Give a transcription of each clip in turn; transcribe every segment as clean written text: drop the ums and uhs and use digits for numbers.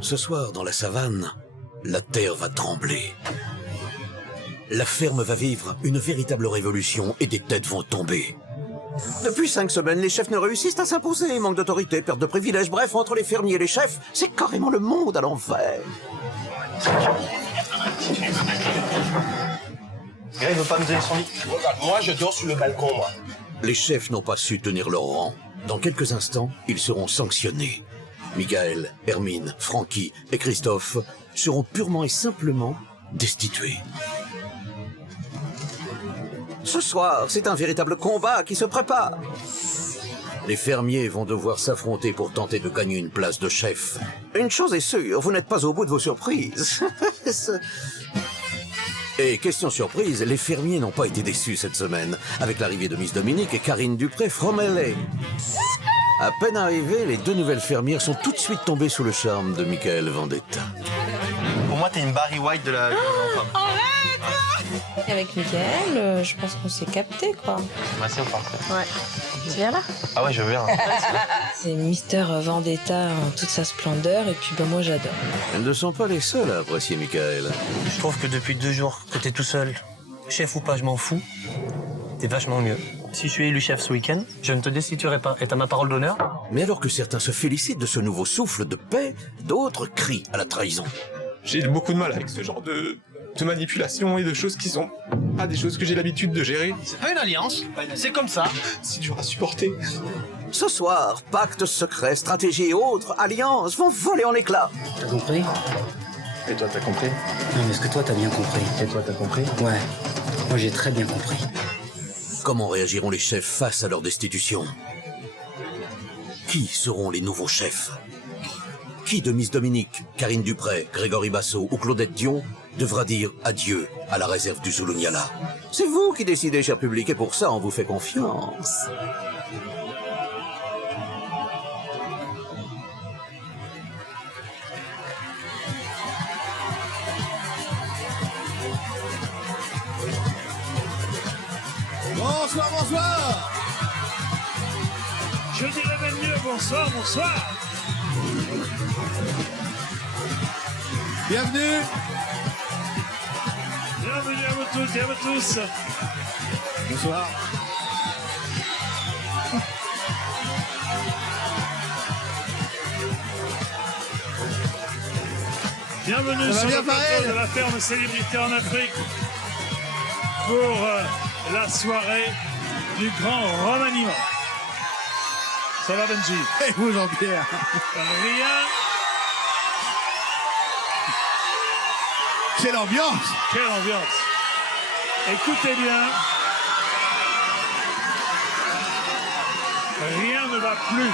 Ce soir, dans la savane, la terre va trembler. La ferme va vivre une véritable révolution et des têtes vont tomber. Depuis 5 semaines, les chefs ne réussissent à s'imposer. Manque d'autorité, perte de privilèges, bref, entre les fermiers et les chefs, c'est carrément le monde à l'envers. Il veut pas me donner son lit. Regarde, moi je dors sur le balcon, moi. Les chefs n'ont pas su tenir leur rang. Dans quelques instants, ils seront sanctionnés. Michael, Hermine, Frankie et Christophe seront purement et simplement destitués. Ce soir, c'est un véritable combat qui se prépare. Les fermiers vont devoir s'affronter pour tenter de gagner une place de chef. Une chose est sûre, vous n'êtes pas au bout de vos surprises. Et question surprise, les fermiers n'ont pas été déçus cette semaine, avec l'arrivée de Miss Dominique et Karine Dupré from LA. À peine arrivées, les deux nouvelles fermières sont tout de suite tombées sous le charme de Michael Vendetta. Pour moi, t'es une Barry White de la... Avec Michael, je pense qu'on s'est capté, quoi. Merci, on part. Ouais. Tu viens là? Ah ouais, je veux bien. C'est Mister Vendetta en toute sa splendeur, et puis bah, moi j'adore. Elles ne sont pas les seules à apprécier Michael. Je trouve que depuis 2 jours que t'es tout seul, chef ou pas, je m'en fous, t'es vachement mieux. Si je suis élu chef ce week-end, je ne te destituerai pas. Et t'as ma parole d'honneur? Mais alors que certains se félicitent de ce nouveau souffle de paix, d'autres crient à la trahison. J'ai beaucoup de mal avec ce genre de manipulation et de choses qui sont pas des choses que j'ai l'habitude de gérer. C'est pas une alliance, c'est comme ça. C'est dur à supporter. Ce soir, pactes secrets, stratégies et autres alliances vont voler en éclats. T'as compris? Et toi, t'as compris? Non, mais est-ce que toi, t'as bien compris? Et toi, t'as compris? Ouais. Moi, j'ai très bien compris. Comment réagiront les chefs face à leur destitution? Qui seront les nouveaux chefs? Qui de Miss Dominique, Karine Dupré, Grégory Basso ou Claudette Dion devra dire adieu à la réserve du Zulunyala? C'est vous qui décidez, cher public, et pour ça, on vous fait confiance. Bonsoir, bonsoir. Je dirais même mieux bonsoir, bonsoir. Bienvenue. Bienvenue à vous toutes et à vous tous. Bonsoir. Bienvenue Ça va sur bien, le plateau Farrell de la ferme Célébrité en Afrique pour la soirée du grand remaniement. Ça va, Benji? Et vous, Jean-Pierre? Rien. Quelle ambiance! Quelle ambiance! Écoutez bien. Rien ne va plus.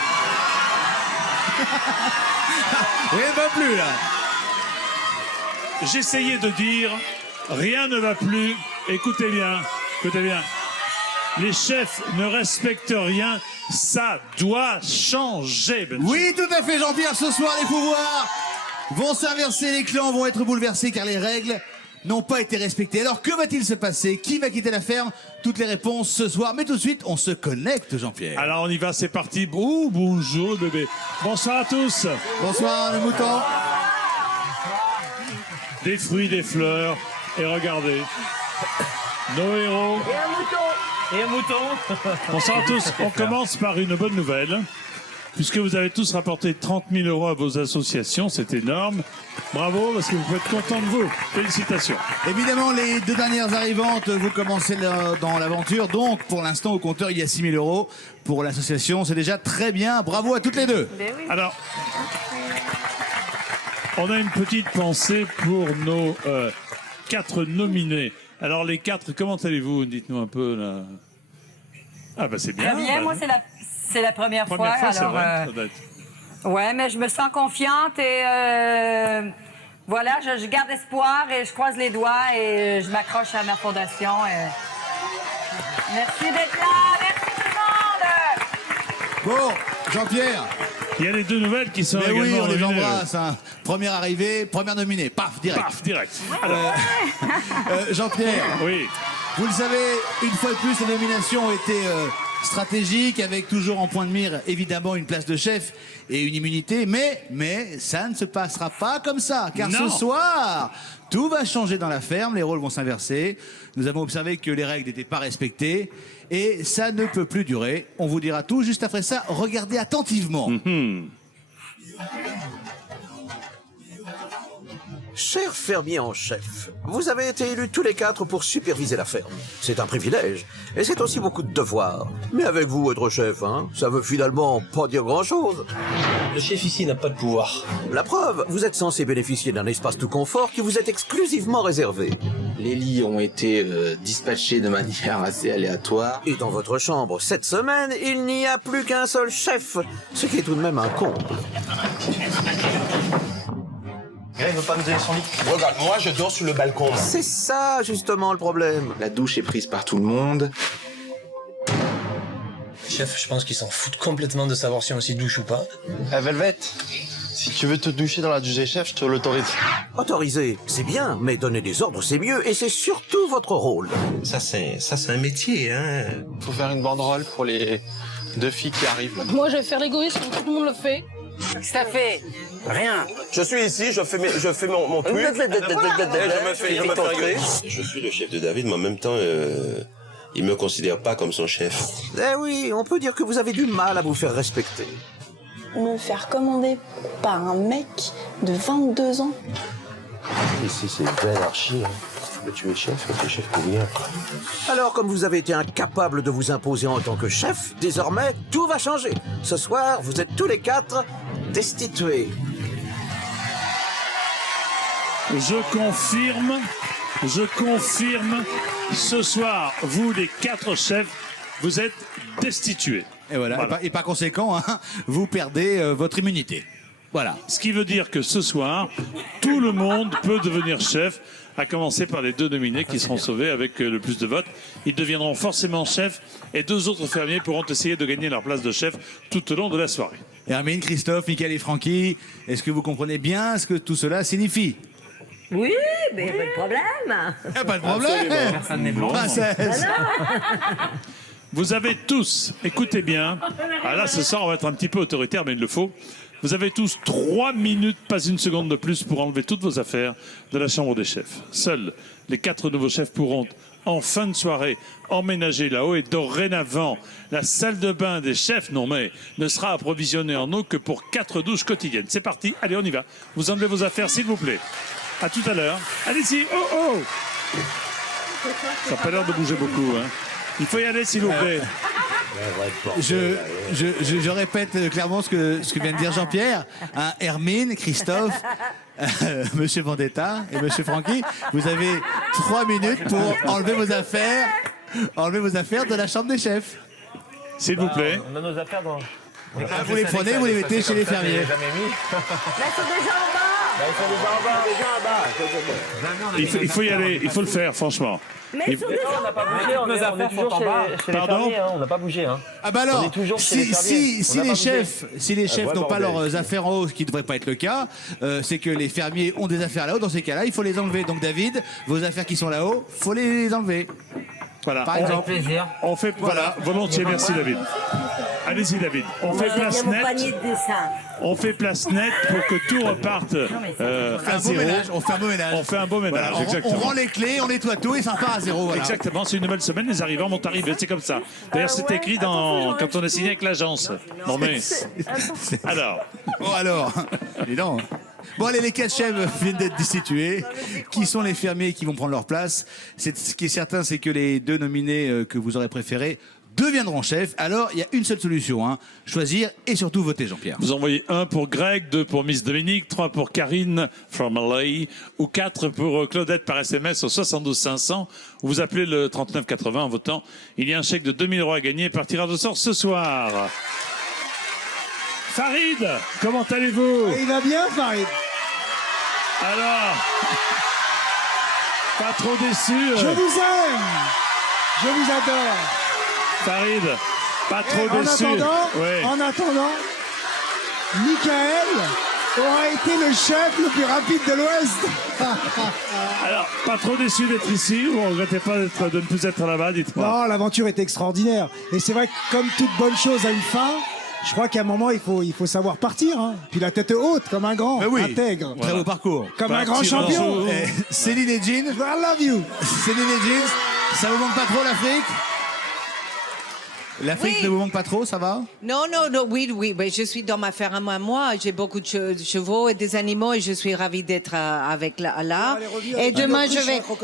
Rien ne va plus, là. J'essayais de dire, rien ne va plus. Écoutez bien, écoutez bien. Les chefs ne respectent rien. Ça doit changer, Benji. Oui, tout à fait, Jean-Pierre. Ce soir, les pouvoirs vont s'inverser, les clans vont être bouleversés car les règles n'ont pas été respectées. Alors, que va-t-il se passer? Qui va quitter la ferme? Toutes les réponses ce soir. Mais tout de suite, on se connecte, Jean-Pierre. Alors, on y va, c'est parti. Oh, bonjour, bébé. Bonsoir à tous. Bonsoir, les moutons. Des fruits, des fleurs. Et regardez, nos héros. Et un mouton. Bonsoir à tous. On commence par une bonne nouvelle. Puisque vous avez tous rapporté 30 000 € à vos associations, c'est énorme. Bravo, parce que vous pouvez être contents de vous. Félicitations. Évidemment, les deux dernières arrivantes, vous commencez dans l'aventure. Donc, pour l'instant, au compteur, il y a 6 000 € pour l'association. C'est déjà très bien. Bravo à toutes les deux. Alors, on a une petite pensée pour nos 4 nominés. Alors, les 4, comment allez-vous? Dites-nous un peu, là. Ah, bah, c'est bien. Très bien, moi, c'est la première fois. Première fois, c'est alors, vrai. Ça doit être... ouais, mais je me sens confiante et voilà, je garde espoir et je croise les doigts et je m'accroche à ma fondation. Merci d'être là, merci tout le monde. Bon, Jean-Pierre. Il y a les deux nouvelles qui sont Mais également oui, on les nominées. embrasse. Hein. Première arrivée, première nominée. Paf, direct. Paf, direct. Alors, Jean-Pierre. oui. Vous le savez, une fois de plus, les nominations ont été stratégique avec toujours en point de mire évidemment une place de chef et une immunité, mais ça ne se passera pas comme ça, car Non. ce soir, tout va changer dans la ferme, les rôles vont s'inverser. Nous avons observé que les règles n'étaient pas respectées et ça ne peut plus durer. On vous dira tout juste après ça. Regardez attentivement. Cher fermier en chef, vous avez été élus tous les 4 pour superviser la ferme. C'est un privilège, et c'est aussi beaucoup de devoirs. Mais avec vous, être chef, hein, ça veut finalement pas dire grand-chose. Le chef ici n'a pas de pouvoir. La preuve, vous êtes censé bénéficier d'un espace tout confort qui vous est exclusivement réservé. Les lits ont été dispatchés de manière assez aléatoire. Et dans votre chambre, cette semaine, il n'y a plus qu'un seul chef, ce qui est tout de même un comble. Greg veut pas nous donner son lit. Regarde, moi je dors sur le balcon. C'est ça, justement, le problème. La douche est prise par tout le monde. Chef, je pense qu'il s'en fout complètement de savoir si on s'y douche ou pas. Velvet, si tu veux te doucher dans la douche des chefs, je te l'autorise. Autoriser, c'est bien, mais donner des ordres, c'est mieux, et c'est surtout votre rôle. Ça c'est un métier, hein. Faut faire une banderole pour les 2 filles qui arrivent. Là. Moi, je vais faire l'égoïste, tout le monde le fait. Qu'est-ce que t'as fait? Rien. Je suis ici, je fais mon truc. Je me fais rentrer. Je suis le chef de David, mais en même temps, il me considère pas comme son chef. Eh oui, on peut dire que vous avez du mal à vous faire respecter. Me faire commander par un mec de 22 ans. Ici, c'est une vraie anarchie. Hein. Tu es chef pour rien. Alors, comme vous avez été incapable de vous imposer en tant que chef, désormais, tout va changer. Ce soir, vous êtes tous les 4 destitués. Je confirme, ce soir, vous les 4 chefs, vous êtes destitués. Et voilà. Et par conséquent, hein, vous perdez votre immunité. Voilà. Ce qui veut dire que ce soir, tout le monde peut devenir chef, à commencer par les 2 nominés qui seront sauvés avec le plus de votes. Ils deviendront forcément chefs et 2 autres fermiers pourront essayer de gagner leur place de chef tout au long de la soirée. Hermine, Christophe, Mickaël et Francky, est-ce que vous comprenez bien ce que tout cela signifie? Oui, mais pas de problème. Pas de problème. Personne n'est blanc. Princesse. Vous avez tous, écoutez bien, ah là ce soir on va être un petit peu autoritaire mais il le faut. Vous avez tous 3 minutes, pas une seconde de plus, pour enlever toutes vos affaires de la chambre des chefs. Seuls les 4 nouveaux chefs pourront, en fin de soirée, emménager là-haut. Et dorénavant, la salle de bain des chefs, ne sera approvisionnée en eau que pour 4 douches quotidiennes. C'est parti, allez, on y va. Vous enlevez vos affaires, s'il vous plaît. À tout à l'heure. Allez-y, oh. Ça n'a pas l'air de bouger beaucoup, hein. Il faut y aller, s'il vous plaît. Je répète clairement ce que vient de dire Jean-Pierre. Hein, Hermine, Christophe, Monsieur Vendetta et Monsieur Francky, vous avez 3 minutes pour enlever vos affaires de la chambre des chefs. S'il vous plaît. On a nos affaires dans... Vous les prenez, vous les mettez chez les fermiers. Là, ils sont déjà en bas. Il faut y aller, il faut le faire, franchement. Mais ils sont déjà en bas. Nos affaires sont en bas. Pardon ? On n'a pas bougé. Hein. Ah bah alors, On est toujours chez les fermiers. si les chefs n'ont pas leurs affaires en haut, ce qui ne devrait pas être le cas, c'est que les fermiers ont des affaires là-haut. Dans ces cas-là, il faut les enlever. Donc David, vos affaires qui sont là-haut, faut les enlever. Voilà. Par exemple. plaisir. On fait, voilà, volontiers, merci David. Allez-y David. On fait place nette. On fait place nette pour que tout reparte à zéro. On fait un beau ménage. On fait un beau ménage, Voilà, exactement. on rend les clés, on nettoie tout et ça repart à zéro. Voilà. Exactement, c'est une nouvelle semaine, les arrivants vont arriver, c'est comme ça. D'ailleurs, c'est écrit quand on a signé avec l'agence. Non mais. Alors. Bon alors, dis donc. Bon allez, les 4 chefs viennent d'être destitués. Qui sont les fermiers qui vont prendre leur place? Ce qui est certain, c'est que les 2 nominés que vous aurez préférés deviendront chefs. Alors, il y a une seule solution, hein. Choisir et surtout voter, Jean-Pierre. Vous envoyez 1 pour Greg, 2 pour Miss Dominique, 3 pour Karine from LA ou 4 pour Claudette par SMS au 72 500. Vous appelez le 39 80 en votant. Il y a un chèque de 2000 € à gagner et partira de sort ce soir. Farid, comment allez-vous? Il va bien, Farid. Alors, pas trop déçu. Je vous aime. Je vous adore. Farid, pas trop déçu. En attendant, Mickaël, aura été le chef le plus rapide de l'Ouest. Alors, pas trop déçu d'être ici, vous ne regrettez pas de ne plus être là-bas, dites-moi. Non, l'aventure est extraordinaire. Et c'est vrai que comme toute bonne chose a une fin, je crois qu'à un moment, il faut savoir partir. Hein. Puis la tête haute, comme un grand, intègre. Très beau parcours. Comme un grand champion. Céline et Jean. I love you. Céline et Jean, ça vous manque pas trop l'Afrique? L'Afrique ne vous manque pas trop, ça va? Non, oui, mais je suis dans ma ferme à moi. J'ai beaucoup de chevaux et des animaux et je suis ravie d'être avec là. Et demain,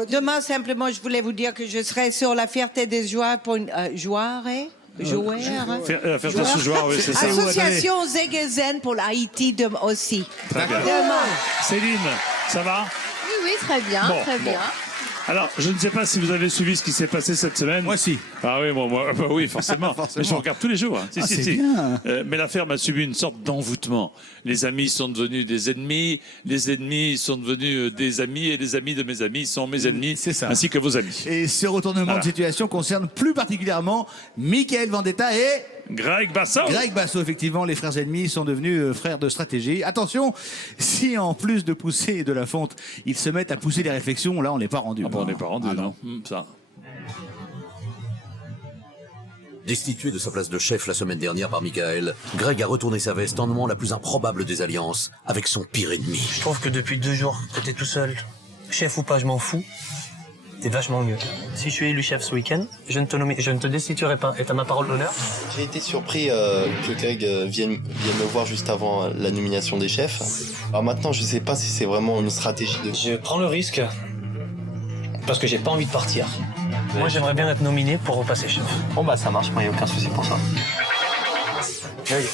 demain, simplement, je voulais vous dire que je serai sur la fierté des joueurs pour une La fierté ce joueur, oui, c'est ça. Association Zegezen pour l'Haïti aussi. Très bien. Demain. Céline, ça va? Oui, très bien, très bien. Alors, je ne sais pas si vous avez suivi ce qui s'est passé cette semaine. Moi, si. Ah oui, moi, bah oui, forcément. Mais je regarde tous les jours. Hein. C'est bien. Mais la ferme a subi une sorte d'envoûtement. Les amis sont devenus des ennemis, les ennemis sont devenus des amis, et les amis de mes amis sont mes ennemis, ainsi que vos amis. Et ce retournement de situation concerne plus particulièrement Michael Vendetta et... Greg Basso. Greg Basso, effectivement, les frères ennemis sont devenus frères de stratégie. Attention, si en plus de pousser de la fonte, ils se mettent à pousser les réflexions, là on n'est pas rendu. On n'est pas rendu, non. Ça. Destitué de sa place de chef la semaine dernière par Michael, Greg a retourné sa veste en nommant la plus improbable des alliances avec son pire ennemi. Je trouve que depuis 2 jours que t'es tout seul, chef ou pas, je m'en fous. T'es vachement mieux. Si je suis élu chef ce week-end, je ne te destituerai pas. Et t'as ma parole d'honneur. J'ai été surpris que Greg vienne me voir juste avant la nomination des chefs. Alors maintenant, je sais pas si c'est vraiment une stratégie de... Je prends le risque parce que j'ai pas envie de partir. Moi, j'aimerais bien être nominé pour repasser chef. Bon bah ça marche, moi y a aucun souci pour ça. Greg.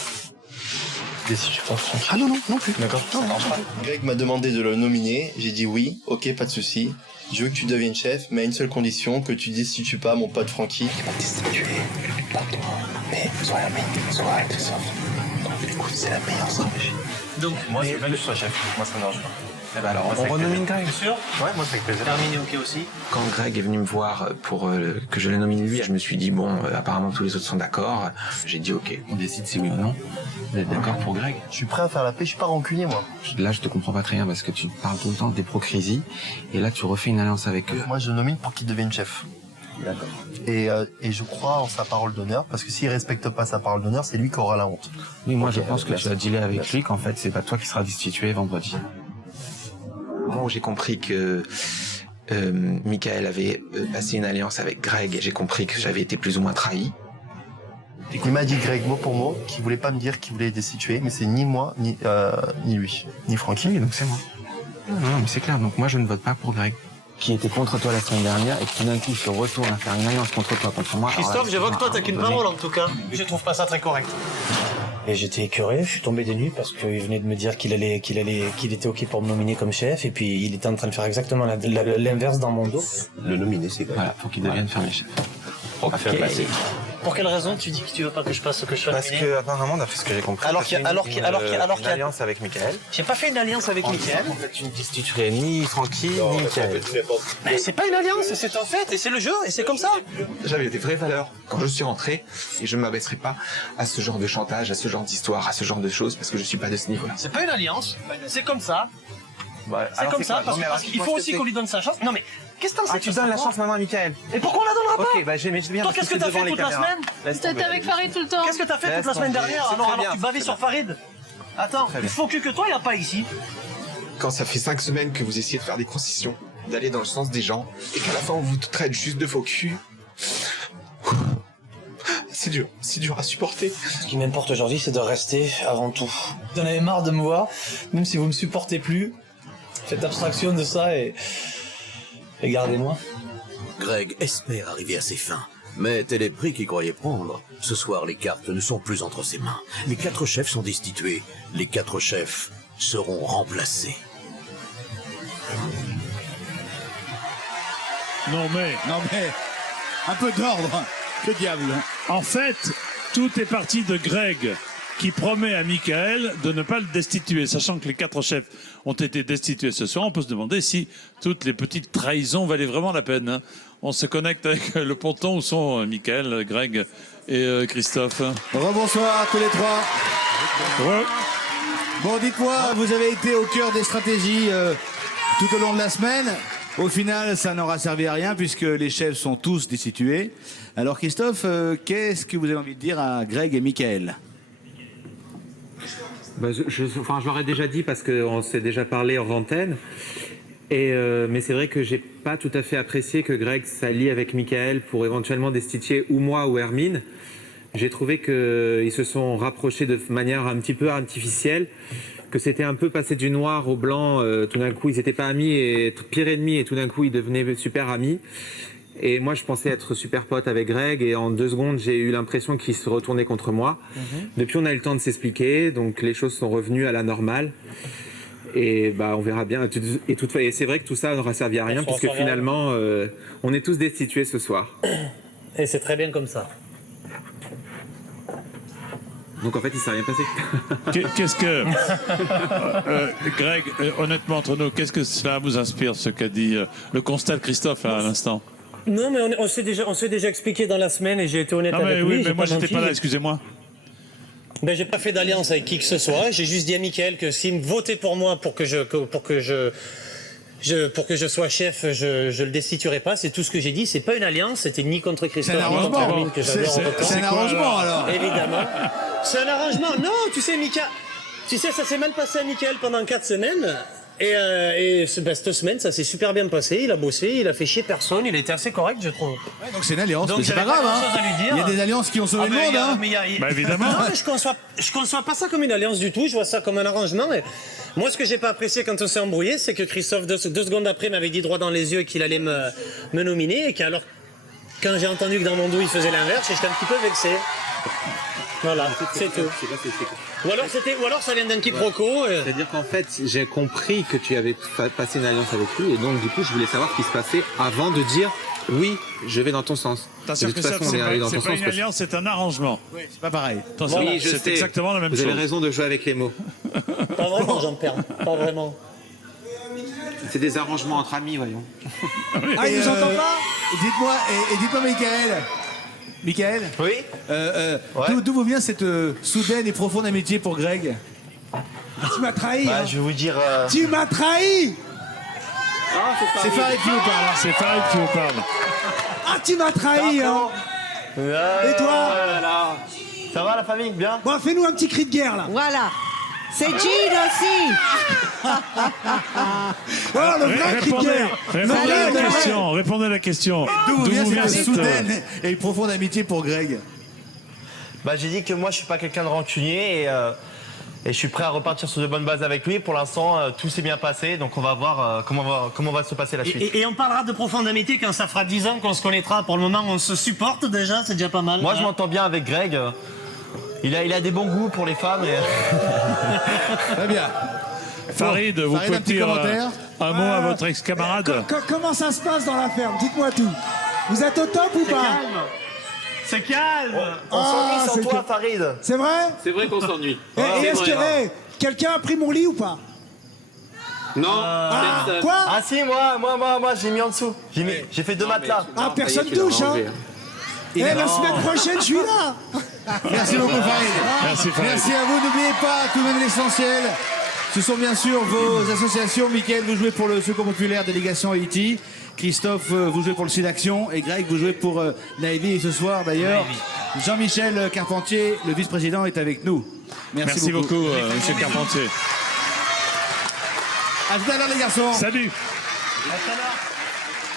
Ah non plus. D'accord. Greg m'a demandé de le nominer, j'ai dit oui, ok, pas de souci. Je veux que tu deviennes chef, mais à une seule condition, que tu destitues pas mon pote Francky. Il m'a destitué, pas toi, mais soit la meilleure, soit Christophe. Donc écoute, c'est la meilleure stratégie. Donc, moi, je veux que je sois chef. Moi, ça me dérange pas. Eh ben alors, on renomine Greg. sûr? Ouais, moi, c'est avec plaisir. Terminé, ok aussi. Quand Greg est venu me voir pour que je le nomine lui, je me suis dit, bon, apparemment tous les autres sont d'accord. J'ai dit, ok, on décide si oui ou non. Vous êtes d'accord pour Greg? Je suis prêt à faire la paix, je suis pas rancunier, moi. Là, je te comprends pas très bien parce que tu parles tout le temps d'hypocrisie et là, tu refais une alliance avec eux. Moi, je nomine pour qu'il devienne chef. D'accord. Et je crois en sa parole d'honneur, parce que s'il respecte pas sa parole d'honneur, c'est lui qui aura la honte. Oui, moi, je pense que tu as dealé avec lui, qu'en fait, c'est pas toi qui seras destitué vendredi. Bon, j'ai compris que Michael avait passé une alliance avec Greg et j'ai compris que j'avais été plus ou moins trahi. Il m'a dit Greg mot pour mot qu'il voulait pas me dire qu'il voulait destituer, mais c'est ni moi, ni lui, ni Francky. Oui, donc c'est moi. Non, mais c'est clair. Donc moi, je ne vote pas pour Greg, qui était contre toi la semaine dernière et qui d'un coup se retourne à faire une alliance contre toi, contre moi. Christophe, j'évoque que toi, t'as qu'une parole en tout cas. Je trouve pas ça très correct. Et j'étais écœuré, je suis tombé des nues parce qu'il venait de me dire qu'il était ok pour me nominer comme chef et puis il était en train de faire exactement l'inverse dans mon dos. Le nominer, c'est Voilà, faut qu'il devienne fermier chef. Ok. Pour quelle raison tu dis que tu veux pas que je passe ce que je sois Parce que apparemment, d'après ce que j'ai compris, alors qu'il y a une alliance avec Michael. J'ai pas fait une alliance avec Michael. En fait, tu ne destituerais ni Francky ni Michael. Mais c'est pas une alliance, c'est un fait et c'est le jeu et c'est comme ça. J'avais des vraies valeurs quand je suis rentré et je ne m'abaisserai pas à ce genre de chantage, à ce genre d'histoire, à ce genre de choses parce que je suis pas de ce niveau-là. C'est pas une alliance, c'est comme ça. Bah, c'est comme ça parce qu'il faut aussi qu'on lui donne sa chance. Non mais qu'est-ce que t'en sais? Tu donnes la chance maintenant à Michael. Et pourquoi on la donnera pas? Ok, bah j'ai bien. Toi, qu'est-ce que t'as fait toute la semaine? T'étais avec Farid tout le temps. Qu'est-ce que t'as fait toute la semaine dernière? Alors tu bavais sur Farid. Attends, il faut que toi, il n'y a pas ici. Quand ça fait 5 semaines que vous essayez de faire des concessions, d'aller dans le sens des gens, et qu'à la fin on vous traite juste de faux cul, c'est dur à supporter. Ce qui m'importe aujourd'hui, c'est de rester avant tout. Vous en avez marre de me voir, même si vous me supportez plus. Faites abstraction de ça et gardez-moi. Greg espère arriver à ses fins. Mais tel est le prix qu'il croyait prendre. Ce soir, les cartes ne sont plus entre ses mains. Les 4 chefs sont destitués. Les 4 chefs seront remplacés. Non mais, un peu d'ordre. Que diable. En fait, tout est parti de Greg, qui promet à Michael de ne pas le destituer. Sachant que les 4 chefs ont été destitués ce soir, on peut se demander si toutes les petites trahisons valaient vraiment la peine. Hein. On se connecte avec le ponton où sont Michael, Greg et Christophe. Rebonsoir à tous les 3. Bon, dites-moi, vous avez été au cœur des stratégies tout au long de la semaine. Au final, ça n'aura servi à rien puisque les chefs sont tous destitués. Alors Christophe, qu'est-ce que vous avez envie de dire à Greg et Michael? Je l'aurais déjà dit parce qu'on s'est déjà parlé hors antenne. Mais c'est vrai que j'ai pas tout à fait apprécié que Greg s'allie avec Michael pour éventuellement destituer ou moi ou Hermine. J'ai trouvé qu'ils se sont rapprochés de manière un petit peu artificielle, que c'était un peu passé du noir au blanc. Tout d'un coup, ils n'étaient pas amis et pire ennemis, et tout d'un coup, ils devenaient super amis. Et moi, je pensais être super pote avec Greg, et en 2 secondes, j'ai eu l'impression qu'il se retournait contre moi. Depuis, on a eu le temps de s'expliquer, donc les choses sont revenues à la normale. Et on verra bien. Et c'est vrai que tout ça n'aura servi à rien, puisque finalement, on est tous destitués ce soir. Et c'est très bien comme ça. Donc en fait, il ne s'est rien passé. Qu'est-ce que... Greg, honnêtement, entre nous, qu'est-ce que cela vous inspire, ce qu'a dit le constat de Christophe à l'instant? Non, mais on s'est déjà expliqué dans la semaine et j'ai été honnête avec lui. Oui, mais moi, j'étais pas là, excusez-moi. J'ai pas fait d'alliance avec qui que ce soit. J'ai juste dit à Mickaël que s'il me votait pour moi pour que je sois chef, je le destituerai pas. C'est tout ce que j'ai dit. C'est pas une alliance. C'était ni contre Christophe, ni contre Hermine que j'adore. C'est un arrangement alors. Évidemment. C'est un arrangement. Non, tu sais, ça s'est mal passé à Mickaël pendant 4 semaines. Et cette semaine, ça s'est super bien passé. Il a bossé, il a fait chier personne. Il était assez correct, je trouve. Ouais, donc c'est une alliance, mais c'est pas grave. Il y a des alliances qui ont sauvé le monde. Évidemment. Non, mais je conçois pas ça comme une alliance du tout. Je vois ça comme un arrangement. Et moi, ce que j'ai pas apprécié quand on s'est embrouillé, c'est que Christophe, 2 secondes après, m'avait dit droit dans les yeux qu'il allait me nominer. Et qu'alors, quand j'ai entendu que dans mon dos, il faisait l'inverse, j'étais un petit peu vexé. Voilà, c'est tout. Ou alors ça vient d'un quiproquo. C'est-à-dire qu'en fait, j'ai compris que tu avais passé une alliance avec lui, et donc du coup, je voulais savoir ce qui se passait avant de dire oui, je vais dans ton sens. Attention, c'est pas une alliance, c'est un arrangement. Oui, c'est pas pareil. Attention, oui, c'est exactement la même chose. Vous avez raison de jouer avec les mots. Pas vraiment, Jean-Pierre. Pas vraiment. C'est des arrangements entre amis, voyons. Ah, il nous entend pas? Dites-moi, Michael, oui. D'où vous vient cette soudaine et profonde amitié pour Greg? Tu m'as trahi. Je vais vous dire. Tu m'as trahi. C'est Farid qui vous parle. C'est Farid qui vous parle. Ah, tu m'as trahi. Hein. Et toi? Ça va la famille? Bien. Bon, fais-nous un petit cri de guerre là. Voilà. C'est Jean aussi. Oh, le vrai cri de guerre. Répondez à la question. D'où vous vient cette soudaine et profonde amitié pour Greg? J'ai dit que moi je suis pas quelqu'un de rancunier et je suis prêt à repartir sur de bonnes bases avec lui. Pour l'instant, tout s'est bien passé, donc on va voir comment va se passer la suite. Et on parlera de profonde amitié quand ça fera 10 ans qu'on se connaîtra. Pour le moment, on se supporte déjà, c'est déjà pas mal. Moi, je m'entends bien avec Greg. Il a des bons goûts pour les femmes. Très bien. Farid, vous pouvez dire un mot à votre ex-camarade? Comment ça se passe dans la ferme? Dites-moi tout. Vous êtes au top ou pas? C'est calme. On s'ennuie sans toi, Farid. C'est vrai? C'est vrai qu'on s'ennuie. Et est-ce que quelqu'un a pris mon lit ou pas? Non. Quoi? Ah si, moi, j'ai mis en dessous. J'ai fait 2 matelas. Personne touche, hein. La semaine prochaine, je suis là. Merci beaucoup, Farid. Merci à vous. N'oubliez pas tout de même l'essentiel. Ce sont bien sûr vos associations. Mickaël, vous jouez pour le Secours Populaire, délégation Haïti. Christophe, vous jouez pour le SIDAction. Et Greg, vous jouez pour Navy. Et ce soir, d'ailleurs, Jean-Michel Carpentier, le vice-président, est avec nous. Merci beaucoup, monsieur Carpentier. À tout à l'heure, les garçons. Salut. À tout à l'heure.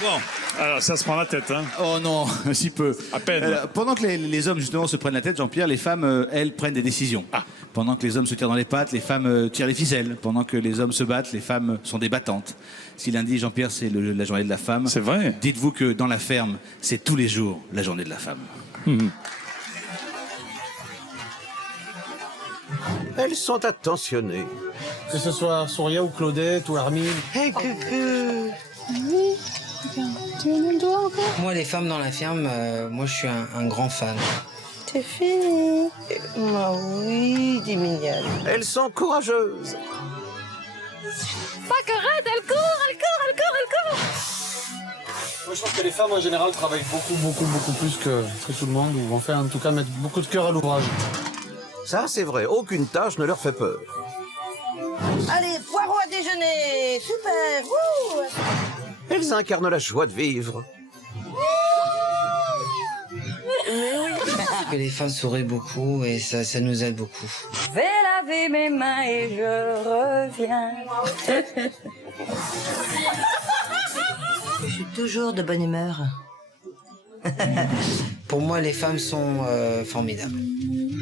Bon. Alors, ça se prend la tête, hein? Oh non, si peu. À peine. Pendant que les hommes, justement, se prennent la tête, Jean-Pierre, les femmes, elles, prennent des décisions. Pendant que les hommes se tirent dans les pattes, les femmes tirent les ficelles. Pendant que les hommes se battent, les femmes sont des battantes. Si lundi, Jean-Pierre, c'est la journée de la femme. C'est vrai. Dites-vous que dans la ferme, c'est tous les jours la journée de la femme. Elles sont attentionnées. Que ce soit Souria ou Claudette ou Hermine. Hey, coucou. Oui. Tu veux mon doigt encore? Moi, les femmes dans la ferme, moi, je suis un grand fan. C'est fini. Oui, dis mignonne. Elles sont courageuses. Pas que raide, elle court. Moi, je pense que les femmes, en général, travaillent beaucoup plus que tout le monde. Ou mettent beaucoup de cœur à l'ouvrage. Ça, c'est vrai. Aucune tâche ne leur fait peur. Allez, poireaux à déjeuner. Super. Wouh. Elles incarnent la joie de vivre. Que les femmes sourient beaucoup et ça nous aide beaucoup. Je vais laver mes mains et je reviens. Je suis toujours de bonne humeur. Pour moi, les femmes sont formidables.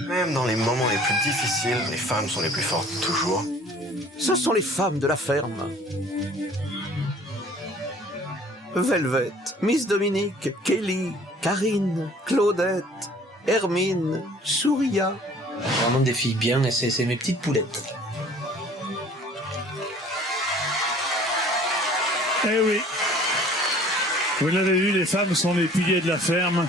Même dans les moments les plus difficiles, les femmes sont les plus fortes, toujours. Ce sont les femmes de la ferme. Velvet, Miss Dominique, Kelly, Karine, Claudette, Hermine, Souria. Vraiment des filles bien, et c'est mes petites poulettes. Eh oui. Vous l'avez vu, les femmes sont les piliers de la ferme.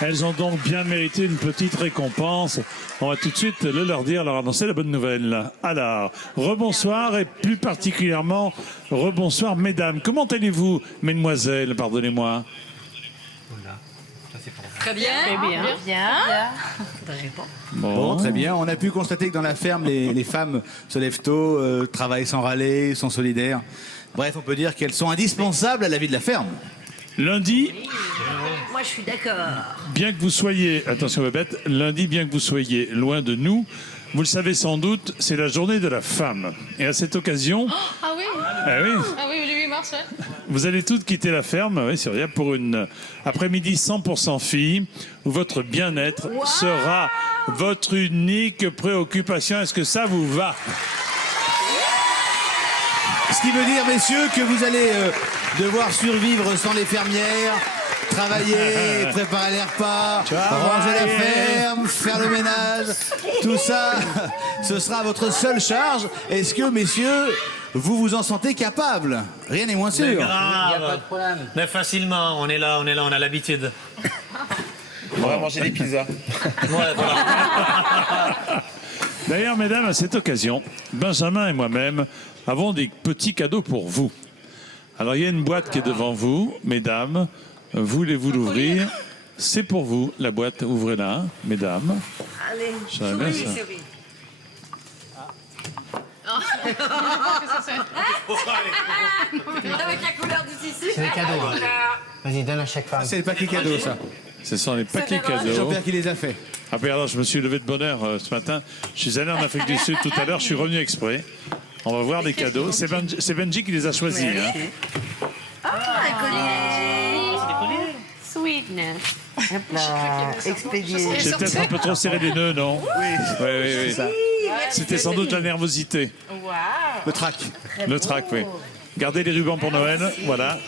Elles ont donc bien mérité une petite récompense. On va tout de suite le leur dire, leur annoncer la bonne nouvelle. Alors, rebonsoir et plus particulièrement, rebonsoir mesdames. Comment allez-vous, mesdemoiselles, pardonnez-moi? Très bien. Très bien. Bien. Bon, très bien. On a pu constater que dans la ferme, les femmes se lèvent tôt, travaillent sans râler, sont solidaires. Bref, on peut dire qu'elles sont indispensables à la vie de la ferme. Lundi, Moi, je suis d'accord. bien que vous soyez, attention Bébête, lundi, bien que vous soyez loin de nous, vous le savez sans doute, c'est la journée de la femme. Et à cette occasion, Ah oui. eh oui, Ah oui, le 8 mars, ouais. vous allez toutes quitter la ferme, oui, c'est vrai, pour une après-midi 100% filles, où votre bien-être sera votre unique préoccupation. Est-ce que ça vous va? Ce qui veut dire, messieurs, que vous allez devoir survivre sans les fermières, travailler, préparer les repas, ranger la ferme, faire le ménage. Tout ça, ce sera votre seule charge. Est-ce que, messieurs, vous vous en sentez capables? Rien n'est moins sûr. Mais grave. Mais facilement, on est là, on a l'habitude. On va manger des pizzas. Ouais, voilà. D'ailleurs, mesdames, à cette occasion, Benjamin et moi-même avons des petits cadeaux pour vous. Alors, il y a une boîte qui est devant vous, mesdames. Voulez-vous l'ouvrir? C'est pour vous, la boîte. Ouvrez-la, mesdames. Allez, J'aimerais bien ça. souris. Avec la couleur du tissu. C'est des cadeaux. Hein. Vas-y, donne à chaque femme. C'est les paquets cadeaux, ça. Ce sont les paquets C'est cadeaux. Jean-Pierre qui les a fait. Ah, puis alors, je me suis levé de bonne heure ce matin. Je suis allé en Afrique du Sud tout à l'heure. Je suis revenu exprès. On va voir les cadeaux. C'est Benji qui les a choisis. Hein. Ah, un collier. Sweetness. Hop là, expédié. J'ai peut-être un peu trop serré les nœuds, non? Oui. C'était sans doute la nervosité. Wow. Le trac. Le trac, oui. Gardez les rubans pour Noël. Voilà.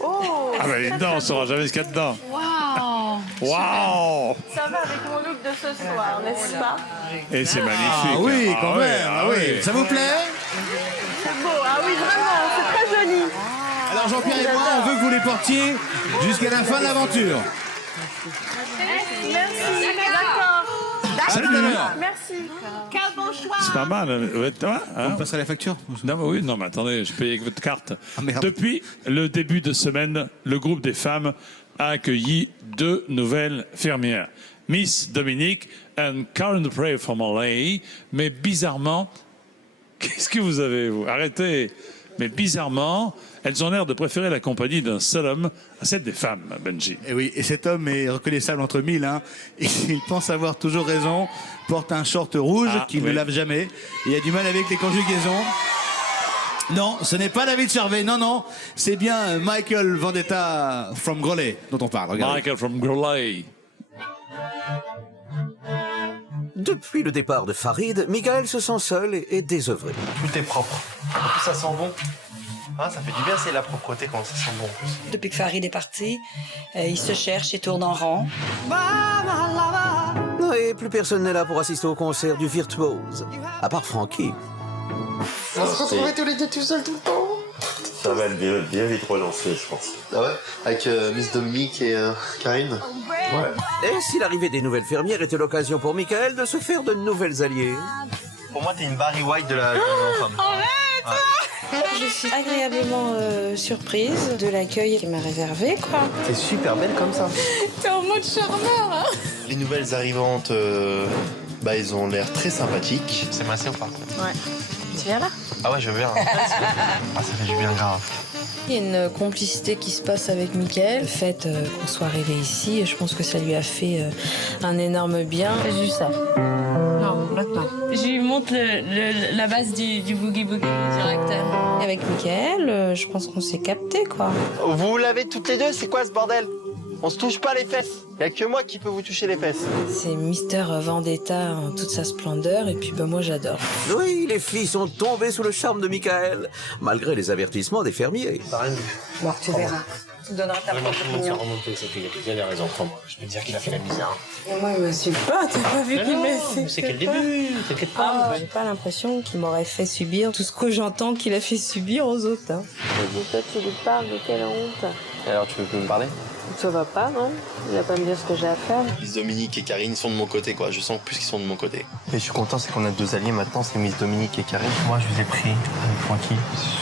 Oh. Ah ben dedans, on ne saura jamais ce qu'il y a dedans. Wow. Waouh! Ça va avec mon look de ce soir, n'est-ce pas? Et c'est magnifique. Ah oui, hein. quand même. Ah oui. Ça vous plaît? C'est beau. Ah oui, vraiment, c'est très joli. Alors Jean-Pierre et moi, on veut que vous les portiez jusqu'à la fin de l'aventure. Merci. D'accord. Salut. Merci. Quel bon choix. C'est pas mal. On passerait la facture? Non, mais oui, non, mais attendez, je paye avec votre carte. Ah, merde. Depuis le début de semaine, le groupe des femmes a accueilli 2 nouvelles fermières. Miss Dominique et Karen Dupré from LA. Mais bizarrement, qu'est-ce que vous avez, vous? Arrêtez. Mais bizarrement, elles ont l'air de préférer la compagnie d'un seul homme à celle des femmes, Benji. Et oui, et cet homme est reconnaissable entre mille. Hein. Il pense avoir toujours raison, porte un short rouge qu'il ne lave jamais. Il a du mal avec les conjugaisons. Non, ce n'est pas David Charvet, non, c'est bien Michael Vendetta from Groslay dont on parle. Regardez. Michael from Groslay. Depuis le départ de Farid, Michael se sent seul et désœuvré. Tout est propre. En plus, ça sent bon. Ah, ça fait du bien, c'est la propreté quand ça sent bon. En plus. Depuis que Farid est parti, il se cherche et tourne en rond. Et plus personne n'est là pour assister au concert du virtuose, à part Frankie. On se retrouvait tous les deux tout seuls tout le temps. Ça va être bien vite relancé, je pense. Ah ouais? Avec Miss Dominique et Karine? Ouais. Et si l'arrivée des nouvelles fermières était l'occasion pour Michael de se faire de nouvelles alliées? Pour moi, t'es une Barry White de la femme. Arrête! Je suis agréablement surprise de l'accueil qui m'a réservé, quoi. T'es super belle comme ça. T'es en mode charmeur, hein? Les nouvelles arrivantes, ils ont l'air très sympathiques. C'est massé ou pas? Ouais. Tu viens là? Ah ouais, je veux bien. Ah, ça fait du bien grave. Il y a une complicité qui se passe avec Mickaël. Le fait qu'on soit arrivé ici, je pense que ça lui a fait un énorme bien. J'ai juste ça. Non, l'autre pas. Je lui montre la base du boogie-boogie direct. Avec Mickaël, je pense qu'on s'est capté, quoi. Vous l'avez toutes les deux, c'est quoi ce bordel? On se touche pas les fesses. Il y a que moi qui peux vous toucher les fesses. C'est Mister Vendetta en toute sa splendeur, et puis moi j'adore. Oui, les filles sont tombées sous le charme de Michael, malgré les avertissements des fermiers. Bon, tu verras. Tu donneras ta propre opinion. Il y a des raisons pour moi. Je peux te dire qu'il a fait la misère. Et moi, il m'insulte pas, t'as pas vu qu'il m'a fait. C'est qu'elle début, t'inquiète pas. J'ai pas l'impression qu'il m'aurait fait subir tout ce que j'entends qu'il a fait subir aux autres. Hein. Et toi, tu lui parles de quelle honte? Et alors, tu veux plus me parler? Ça va pas, non? Il va pas me dire ce que j'ai à faire. Miss Dominique et Karine sont de mon côté, quoi. Je sens plus qu'ils sont de mon côté. Et je suis content, c'est qu'on a deux alliés maintenant, c'est Miss Dominique et Karine. Moi, je vous ai pris avec Francky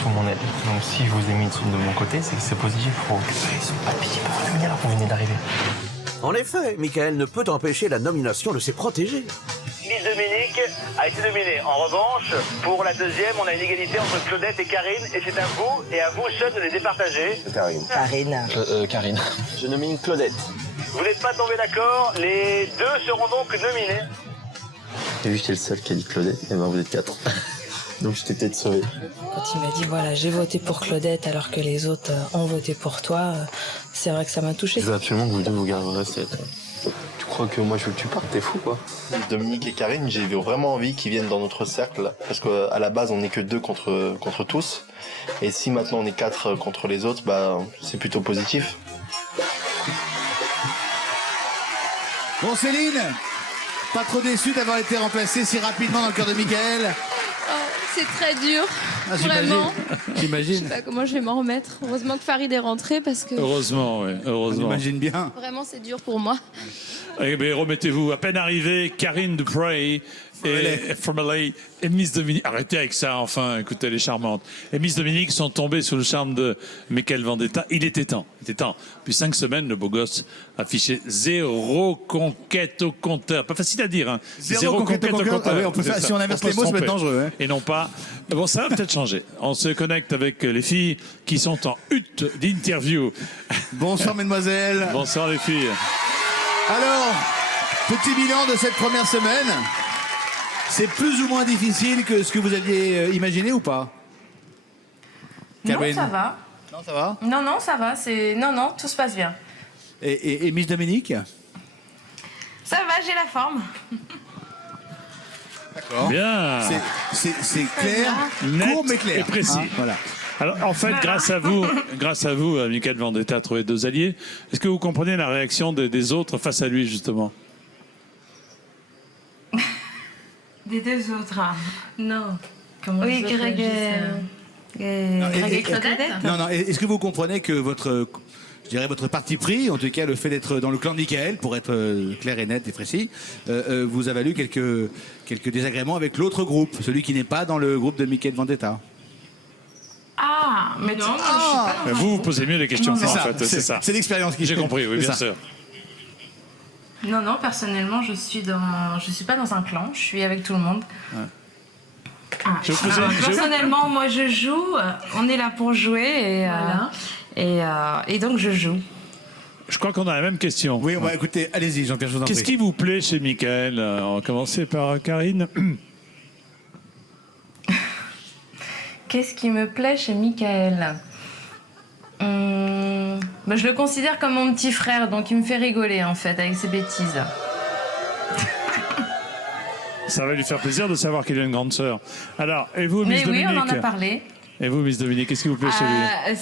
sous mon aile. Donc, si je vous ai mis de mon côté, c'est que c'est positif. Faut récupérer son papier pour la lumière, vous venez d'arriver. En effet, Michael ne peut empêcher la nomination de ses protégés. Miss Dominique a été nominée. En revanche, pour la deuxième, on a une égalité entre Claudette et Karine, et c'est à vous et à vous seuls de les départager. Karine. Karine. Je nomine Claudette. Vous n'êtes pas tombés d'accord, les deux seront donc nominés. Et vu que j'étais le seul qui a dit Claudette, et ben vous êtes 4. Donc je t'ai peut-être sauvé. Quand il m'a dit voilà, j'ai voté pour Claudette alors que les autres ont voté pour toi, c'est vrai que ça m'a touché. Je veux absolument que vous deux vous gardiez rester. Tu crois que moi je veux que tu partes? T'es fou quoi? Dominique et Karine, j'ai vraiment envie qu'ils viennent dans notre cercle, parce qu'à la base on n'est que 2 contre tous. Et si maintenant on est 4 contre les autres, bah c'est plutôt positif. Bon Céline, pas trop déçue d'avoir été remplacée si rapidement dans le cœur de Michael? C'est très dur, vraiment. J'imagine. Je sais pas comment je vais m'en remettre. Heureusement que Farid est rentré parce que... Heureusement, oui, heureusement. J'imagine bien. Vraiment, c'est dur pour moi. Eh bien, remettez-vous. À peine arrivé, Karine Dupré et From LA et Miss Dominique. Arrêtez avec ça, enfin, écoutez, elle est charmante. Et Miss Dominique sont tombées sous le charme de Michael Vendetta. Il était temps, Depuis 5 semaines, le beau gosse affichait 0 conquête au compteur. Pas facile à dire, hein. 0 conquête au compteur. Ah oui, on peut faire, si on inverse les mots, ça peut être dangereux. Hein. Et non pas. Bon, ça va peut-être changer. On se connecte avec les filles qui sont en hutte d'interview. Bonsoir, mesdemoiselles. Bonsoir, les filles. Alors, petit bilan de cette première semaine. C'est plus ou moins difficile que ce que vous aviez imaginé ou pas? Caroline. Non, ça va. Non, ça va? Non, ça va. Non, tout se passe bien. Et Miss Dominique? Ça va, j'ai la forme. D'accord. Bien. C'est clair, net, court mais clair. et précis. Hein, voilà. Alors, en fait, grâce à vous, Michael Vendetta a trouvé 2 alliés. Est-ce que vous comprenez la réaction des autres face à lui, justement? Des 2 autres, non. Comment Oui, Greg et Claudette. Non, est-ce que vous comprenez que votre parti pris, en tout cas le fait d'être dans le clan de Michael, pour être clair et net et précis, vous a valu quelques désagréments avec l'autre groupe, celui qui n'est pas dans le groupe de Michael Vendetta? Ah, mais non, je suis pas dans Vous posez mieux les questions, en fait, c'est ça. C'est l'expérience qui... J'ai compris, oui, bien sûr. Non, personnellement, je suis pas dans un clan, je suis avec tout le monde. Ouais. Personnellement, moi, je joue, on est là pour jouer, et donc je joue. Je crois qu'on a la même question. Oui, écoutez, allez-y, Jean-Pierre, je vous en prie. Qu'est-ce qui vous plaît chez Michael? On va commencer par Karine. Qu'est-ce qui me plaît chez Michael? Je le considère comme mon petit frère, donc il me fait rigoler en fait avec ses bêtises. Ça va lui faire plaisir de savoir qu'il a une grande sœur. Alors, et vous, Miss Dominique? Oui, on en a parlé. Et vous, Miss Dominique, qu'est-ce qui vous plaît chez lui?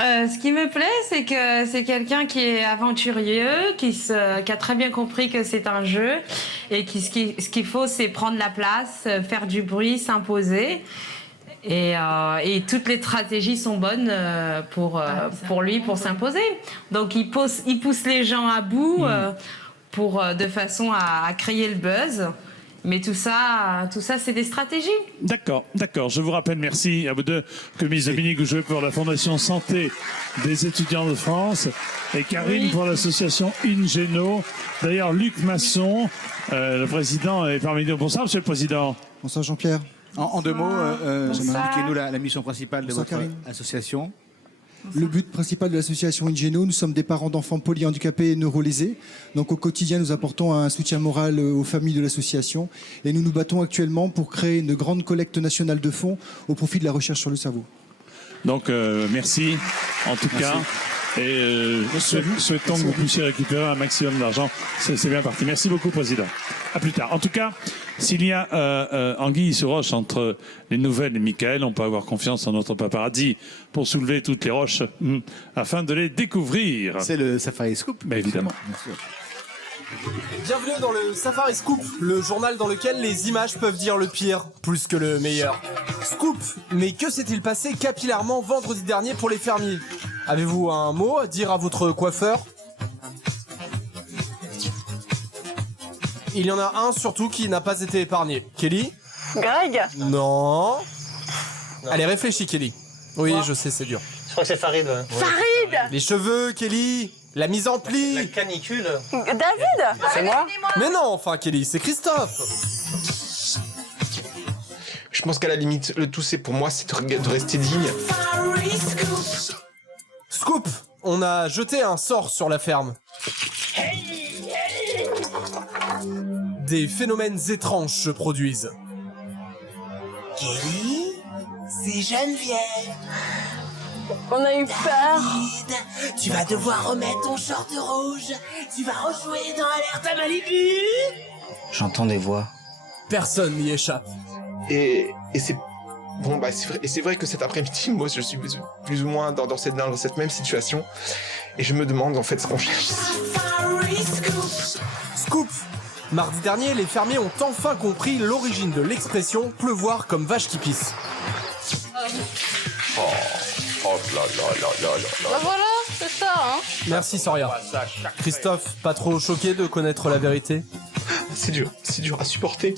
Ce qui me plaît, c'est que c'est quelqu'un qui est aventurieux, qui a très bien compris que c'est un jeu et ce qu'il faut, c'est prendre la place, faire du bruit, s'imposer. Et toutes les stratégies sont bonnes pour lui, pour s'imposer. Donc il pousse les gens à bout de façon à créer le buzz. Mais tout ça c'est des stratégies. D'accord. Je vous rappelle, merci à vous deux, que Miss Dominique, vous jouez pour la Fondation Santé des étudiants de France et Karine pour l'association Ingeno. D'ailleurs, Luc Masson, le président, est parmi nous. Bonsoir, monsieur le président. Bonsoir, Jean-Pierre. En deux mots, expliquez-nous la mission principale de votre association. Le but principal de l'association Ingeno, nous sommes des parents d'enfants polyhandicapés et neurolésés. Donc au quotidien, nous apportons un soutien moral aux familles de l'association et nous nous battons actuellement pour créer une grande collecte nationale de fonds au profit de la recherche sur le cerveau. Donc merci en tout cas. Et souhaitons que vous puissiez récupérer un maximum d'argent. C'est bien parti. Merci beaucoup, Président. À plus tard. En tout cas, s'il y a anguille sous roche entre les nouvelles et Michael, on peut avoir confiance en notre paparazzi pour soulever toutes les roches afin de les découvrir. C'est le Safari Scoop. Mais évidemment. Bienvenue dans le Safari Scoop, le journal dans lequel les images peuvent dire le pire plus que le meilleur. Scoop, mais que s'est-il passé capillairement vendredi dernier pour les fermiers? Avez-vous un mot à dire à votre coiffeur? Il y en a un surtout qui n'a pas été épargné. Kelly? Greg? Non. Allez, réfléchis, Kelly. Oui, je sais, c'est dur. Je crois que c'est Farid. Ouais. Farid? Les cheveux, Kelly. La mise en pli. La canicule. David? C'est moi? Mais non, enfin, Kelly, c'est Christophe. Je pense qu'à la limite, le tout c'est pour moi, c'est de rester digne. Scoop, on a jeté un sort sur la ferme. Des phénomènes étranges se produisent. Kelly, c'est Geneviève. On a eu peur. Tu vas devoir remettre ton short rouge. Tu vas rejouer dans Alerte à Malibu. J'entends des voix. Personne n'y échappe. Et c'est bon, bah c'est vrai que cet après-midi, moi, je suis plus ou moins dans cette même situation, et je me demande en fait ce qu'on cherche ici. Scoop. Mardi dernier, les fermiers ont enfin compris l'origine de l'expression pleuvoir comme vache qui pisse. Oh là là là là là. Bah voilà, c'est ça, hein. Merci Soria. Christophe, pas trop choqué de connaître la vérité? C'est dur à supporter.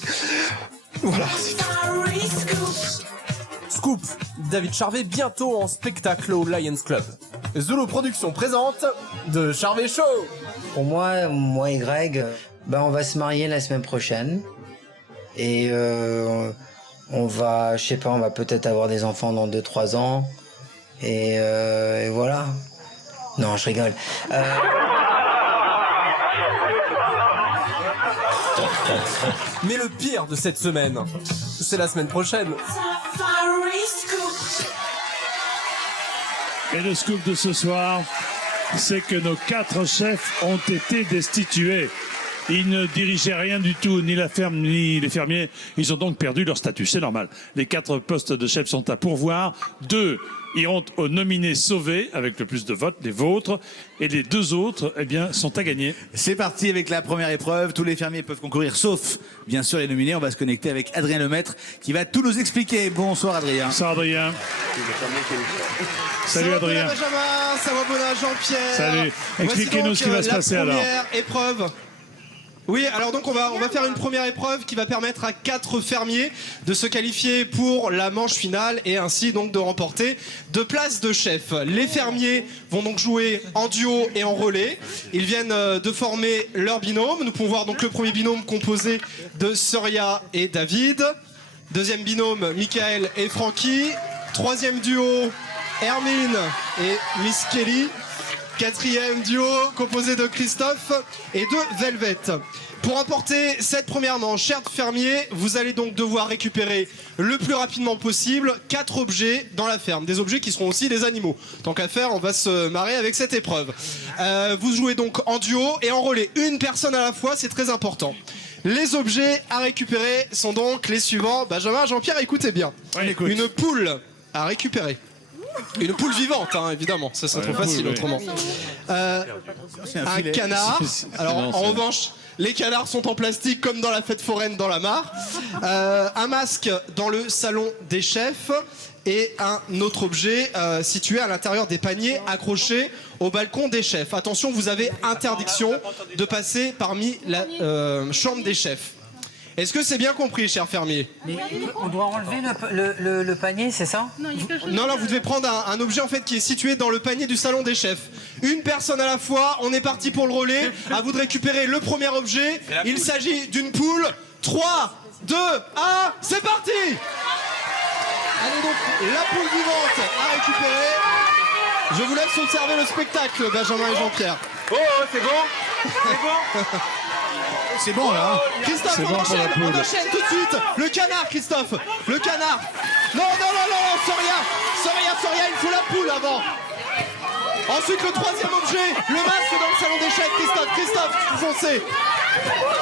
Voilà, c'est tout. Scoop, David Charvet bientôt en spectacle au Lions Club. Zulu Productions présente de Charvet Show. Pour moi et Greg, on va se marier la semaine prochaine. Et on va, je sais pas, on va peut-être avoir des enfants dans 2-3 ans. Et voilà. Non, je rigole. Mais le pire de cette semaine, c'est la semaine prochaine. Et le scoop de ce soir, c'est que nos 4 chefs ont été destitués. Ils ne dirigeaient rien du tout, ni la ferme, ni les fermiers. Ils ont donc perdu leur statut, c'est normal. Les 4 postes de chefs sont à pourvoir. 2 iront aux nominés sauvés, avec le plus de votes, les vôtres. Et les 2 autres, sont à gagner. C'est parti avec la première épreuve. Tous les fermiers peuvent concourir, sauf, bien sûr, les nominés. On va se connecter avec Adrien Lemaître, qui va tout nous expliquer. Bonsoir, Adrien. Bonsoir, Adrien. Salut, Adrien. Benjamin, ça va, Bona, Jean-Pierre. Salut. Expliquez-nous ce qui va se passer alors. Première épreuve. Oui, alors donc on va faire une première épreuve qui va permettre à 4 fermiers de se qualifier pour la manche finale et ainsi donc de remporter 2 places de chef. Les fermiers vont donc jouer en duo et en relais. Ils viennent de former leur binôme. Nous pouvons voir donc le premier binôme composé de Soria et David. Deuxième binôme, Michael et Francky. Troisième duo, Hermine et Miss Kelly. Quatrième duo composé de Christophe et de Velvet. Pour remporter cette première manche, chers fermiers, vous allez donc devoir récupérer le plus rapidement possible 4 objets dans la ferme. Des objets qui seront aussi des animaux. Tant qu'à faire, on va se marrer avec cette épreuve. Vous jouez donc en duo et en relais. Une personne à la fois, c'est très important. Les objets à récupérer sont donc les suivants. Benjamin, Jean-Pierre, écoutez bien. Ouais, une poule à récupérer. Une poule vivante, hein, évidemment, ça serait trop facile autrement. Un canard. Alors en revanche, les canards sont en plastique comme dans la fête foraine dans la mare. Un masque dans le salon des chefs et un autre objet situé à l'intérieur des paniers accrochés au balcon des chefs. Attention, vous avez interdiction de passer parmi la chambre des chefs. Est-ce que c'est bien compris, cher fermier? On doit enlever le panier, c'est ça? Non, vous devez prendre un objet en fait qui est situé dans le panier du salon des chefs. Une personne à la fois, on est parti pour le relais. À vous de récupérer le premier objet. Il s'agit d'une poule. 3, 2, 1, c'est parti! Allez donc, la poule vivante à récupérer. Je vous laisse observer le spectacle, Benjamin et Jean-Pierre. Oh, c'est bon? C'est bon? C'est bon là. Christophe, on enchaîne tout de suite. Le canard, Christophe. Le canard. Non, Soria, il faut la poule avant. Ensuite, le troisième objet, le masque dans le salon des chefs. Christophe, foncez.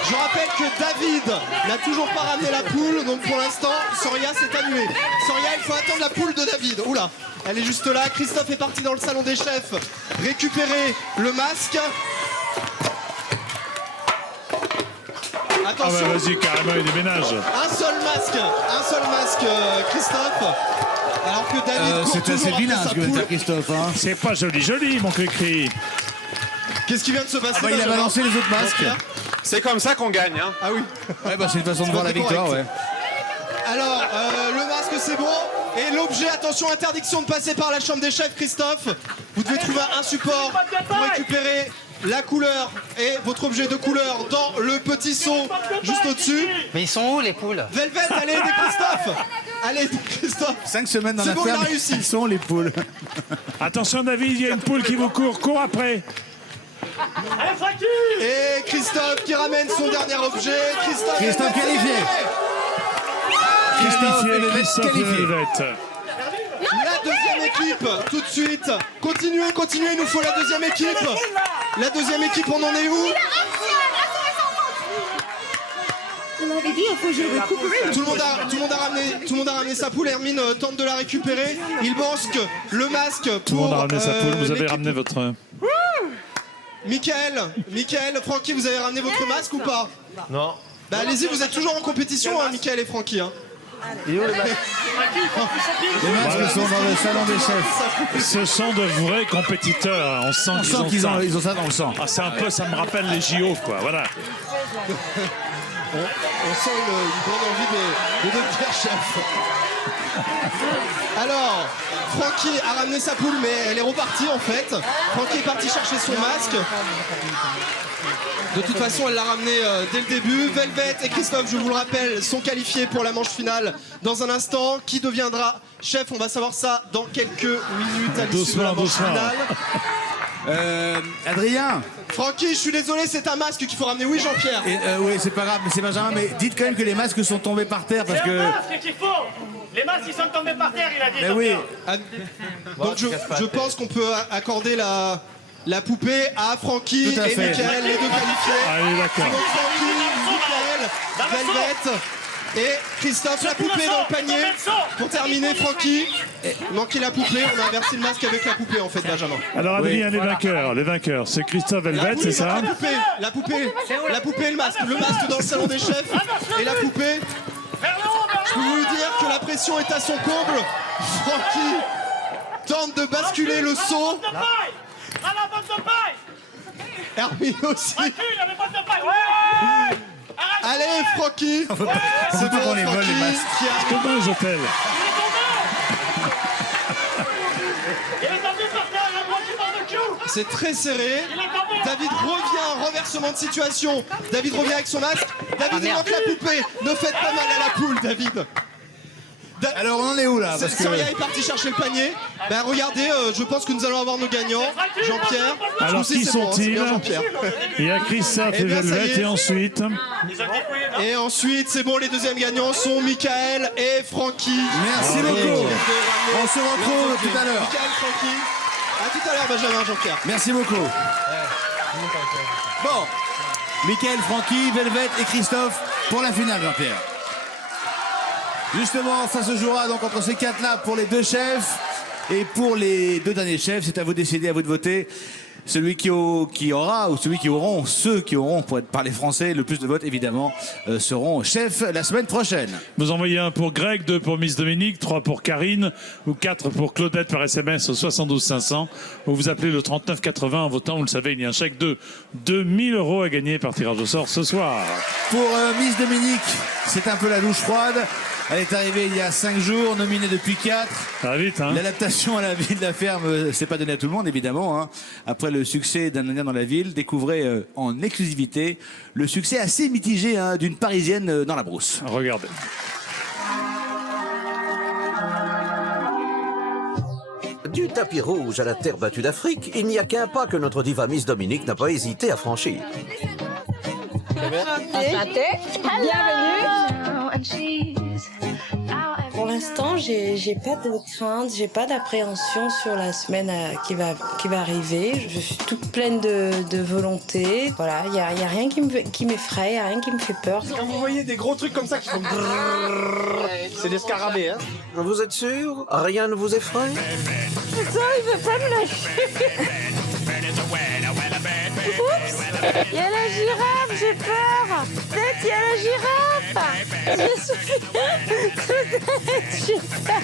Je rappelle que David n'a toujours pas ramené la poule, donc pour l'instant, Soria s'est annulé. Soria, il faut attendre la poule de David. Oula, elle est juste là. Christophe est parti dans le salon des chefs récupérer le masque. Attention. Ah bah vas-y, carrément, il déménage. Un seul masque, Christophe. Alors que David court c'est toujours assez après vilain sa ce que vient de poule. faire Christophe. Hein. C'est pas joli, mon cri-cri. Qu'est-ce qui vient de se passer? Il a balancé les autres masques. C'est comme ça qu'on gagne, hein. Ah oui. Ouais, bah c'est une façon de voir la victoire, ouais. Alors, le masque c'est bon. Et l'objet, attention, interdiction de passer par la chambre des chefs, Christophe. Vous devez trouver un support pour récupérer la couleur et votre objet de couleur dans le petit seau juste au-dessus. Mais ils sont où les poules? Velvet, allez, aidez Christophe. Allez, Christophe. 5 semaines dans C'est la bon, il a ferme, réussi. ils sont les poules. Attention David, il y a une poule qui vous court après. Et Christophe qui ramène son dernier objet. Christophe qualifié. Christophe qualifié. La deuxième équipe, tout de suite. Continuez, il nous faut la deuxième équipe. La deuxième équipe, on en est où? Tout le monde a ramené sa poule. Hermine tente de la récupérer. Il manque le masque pour. Tout le monde a ramené sa poule. Vous avez ramené votre. Michael, Francky, vous avez ramené votre masque ou pas? Non. Bah allez-y, vous êtes toujours en compétition, hein, Michael et Francky. Hein. Les masques sont dans le salon des chefs. Ce sont de vrais compétiteurs. On sent qu'ils ont ça dans le sang. Ah, c'est un peu, ça me rappelle les JO, quoi. Voilà. On sent une grande envie de devenir chef. Alors, Francky a ramené sa poule, mais elle est repartie en fait. Francky est parti chercher son masque. De toute façon, elle l'a ramené dès le début. Velvet et Christophe, je vous le rappelle, sont qualifiés pour la manche finale. Dans un instant, qui deviendra chef? On va savoir ça dans quelques minutes à l'issue de la manche finale. Adrien. Francky, je suis désolé, c'est un masque qu'il faut ramener. Oui, Jean-Pierre. Oui, c'est pas grave, mais c'est Benjamin. Mais dites quand même que les masques sont tombés par terre parce que. C'est un masque qu'il faut. Les masques, ils sont tombés par terre, il a dit. Mais oui. Donc je pense qu'on peut accorder la poupée à Francky et Michael, les deux qualifiés. Allez, d'accord. Donc Francky, Michael, Velvet et Christophe, la poupée dans le panier. Pour terminer, Francky, manquait la poupée. On a inversé le masque avec la poupée en fait, Benjamin. Alors Adrien, les vainqueurs, c'est Christophe Velvet, c'est ça? La poupée et le masque. Le masque dans le salon des chefs et la poupée. Je peux vous dire que la pression est à son comble. Francky tente de basculer le seau. Hermine aussi. Allez, Francky. C'est bon, on les vole les masques. Comme dans les hôtels. C'est très serré. David revient, renversement de situation. David revient avec son masque. David, il manque la poupée. Ne faites pas mal à la poule, David. Alors on en est où là? Parce que... Soria est parti chercher le panier. Ben regardez, je pense que nous allons avoir nos gagnants. Jean-Pierre. Alors qui sont-ils? Il y a Christophe et Velvet et ensuite. Et ensuite, c'est bon, les deuxièmes gagnants sont Michael et Francky. Merci beaucoup. On se retrouve tout à l'heure. Michael, Francky. À tout à l'heure, Benjamin, Jean-Pierre. Merci beaucoup. Bon, Michael, Francky, Velvet et Christophe pour la finale, Jean-Pierre. Justement, ça se jouera donc entre ces quatre-là pour les deux chefs. Et pour les deux derniers chefs, c'est à vous de décider, à vous de voter. Celui qui aura, ou ceux qui auront, pour parler français, le plus de votes, évidemment, seront chefs la semaine prochaine. Vous envoyez 1 pour Greg, 2 pour Miss Dominique, 3 pour Karine, ou 4 pour Claudette par SMS au 72 500. Ou vous appelez le 39 80 en votant, vous le savez, il y a un chèque de 2000 € à gagner par tirage au sort ce soir. Pour Miss Dominique, c'est un peu la douche froide. Elle est arrivée il y a 5 jours, nominée depuis 4. Ça va vite, hein. L'adaptation à la vie de la ferme, c'est pas donné à tout le monde, évidemment. Hein. Après le succès d'Un Indien dans la ville, découvrez en exclusivité le succès assez mitigé d'une Parisienne dans la brousse. Regardez. Du tapis rouge à la terre battue d'Afrique, il n'y a qu'un pas que notre diva Miss Dominique n'a pas hésité à franchir. Enchanté. Bienvenue. Pour l'instant, j'ai pas de crainte, j'ai pas d'appréhension sur la semaine qui va arriver. Je suis toute pleine de volonté. Voilà, il y a rien qui m'effraie, il y a rien qui me fait peur. Quand vous voyez des gros trucs comme ça qui font c'est des scarabées, hein. Vous êtes sûr? Rien ne vous effraie? Ça, il veut pas me lâcher. Oups, il y a la girafe, j'ai peur. Peut-être il y a la girafe. J'ai souffert. J'ai peur.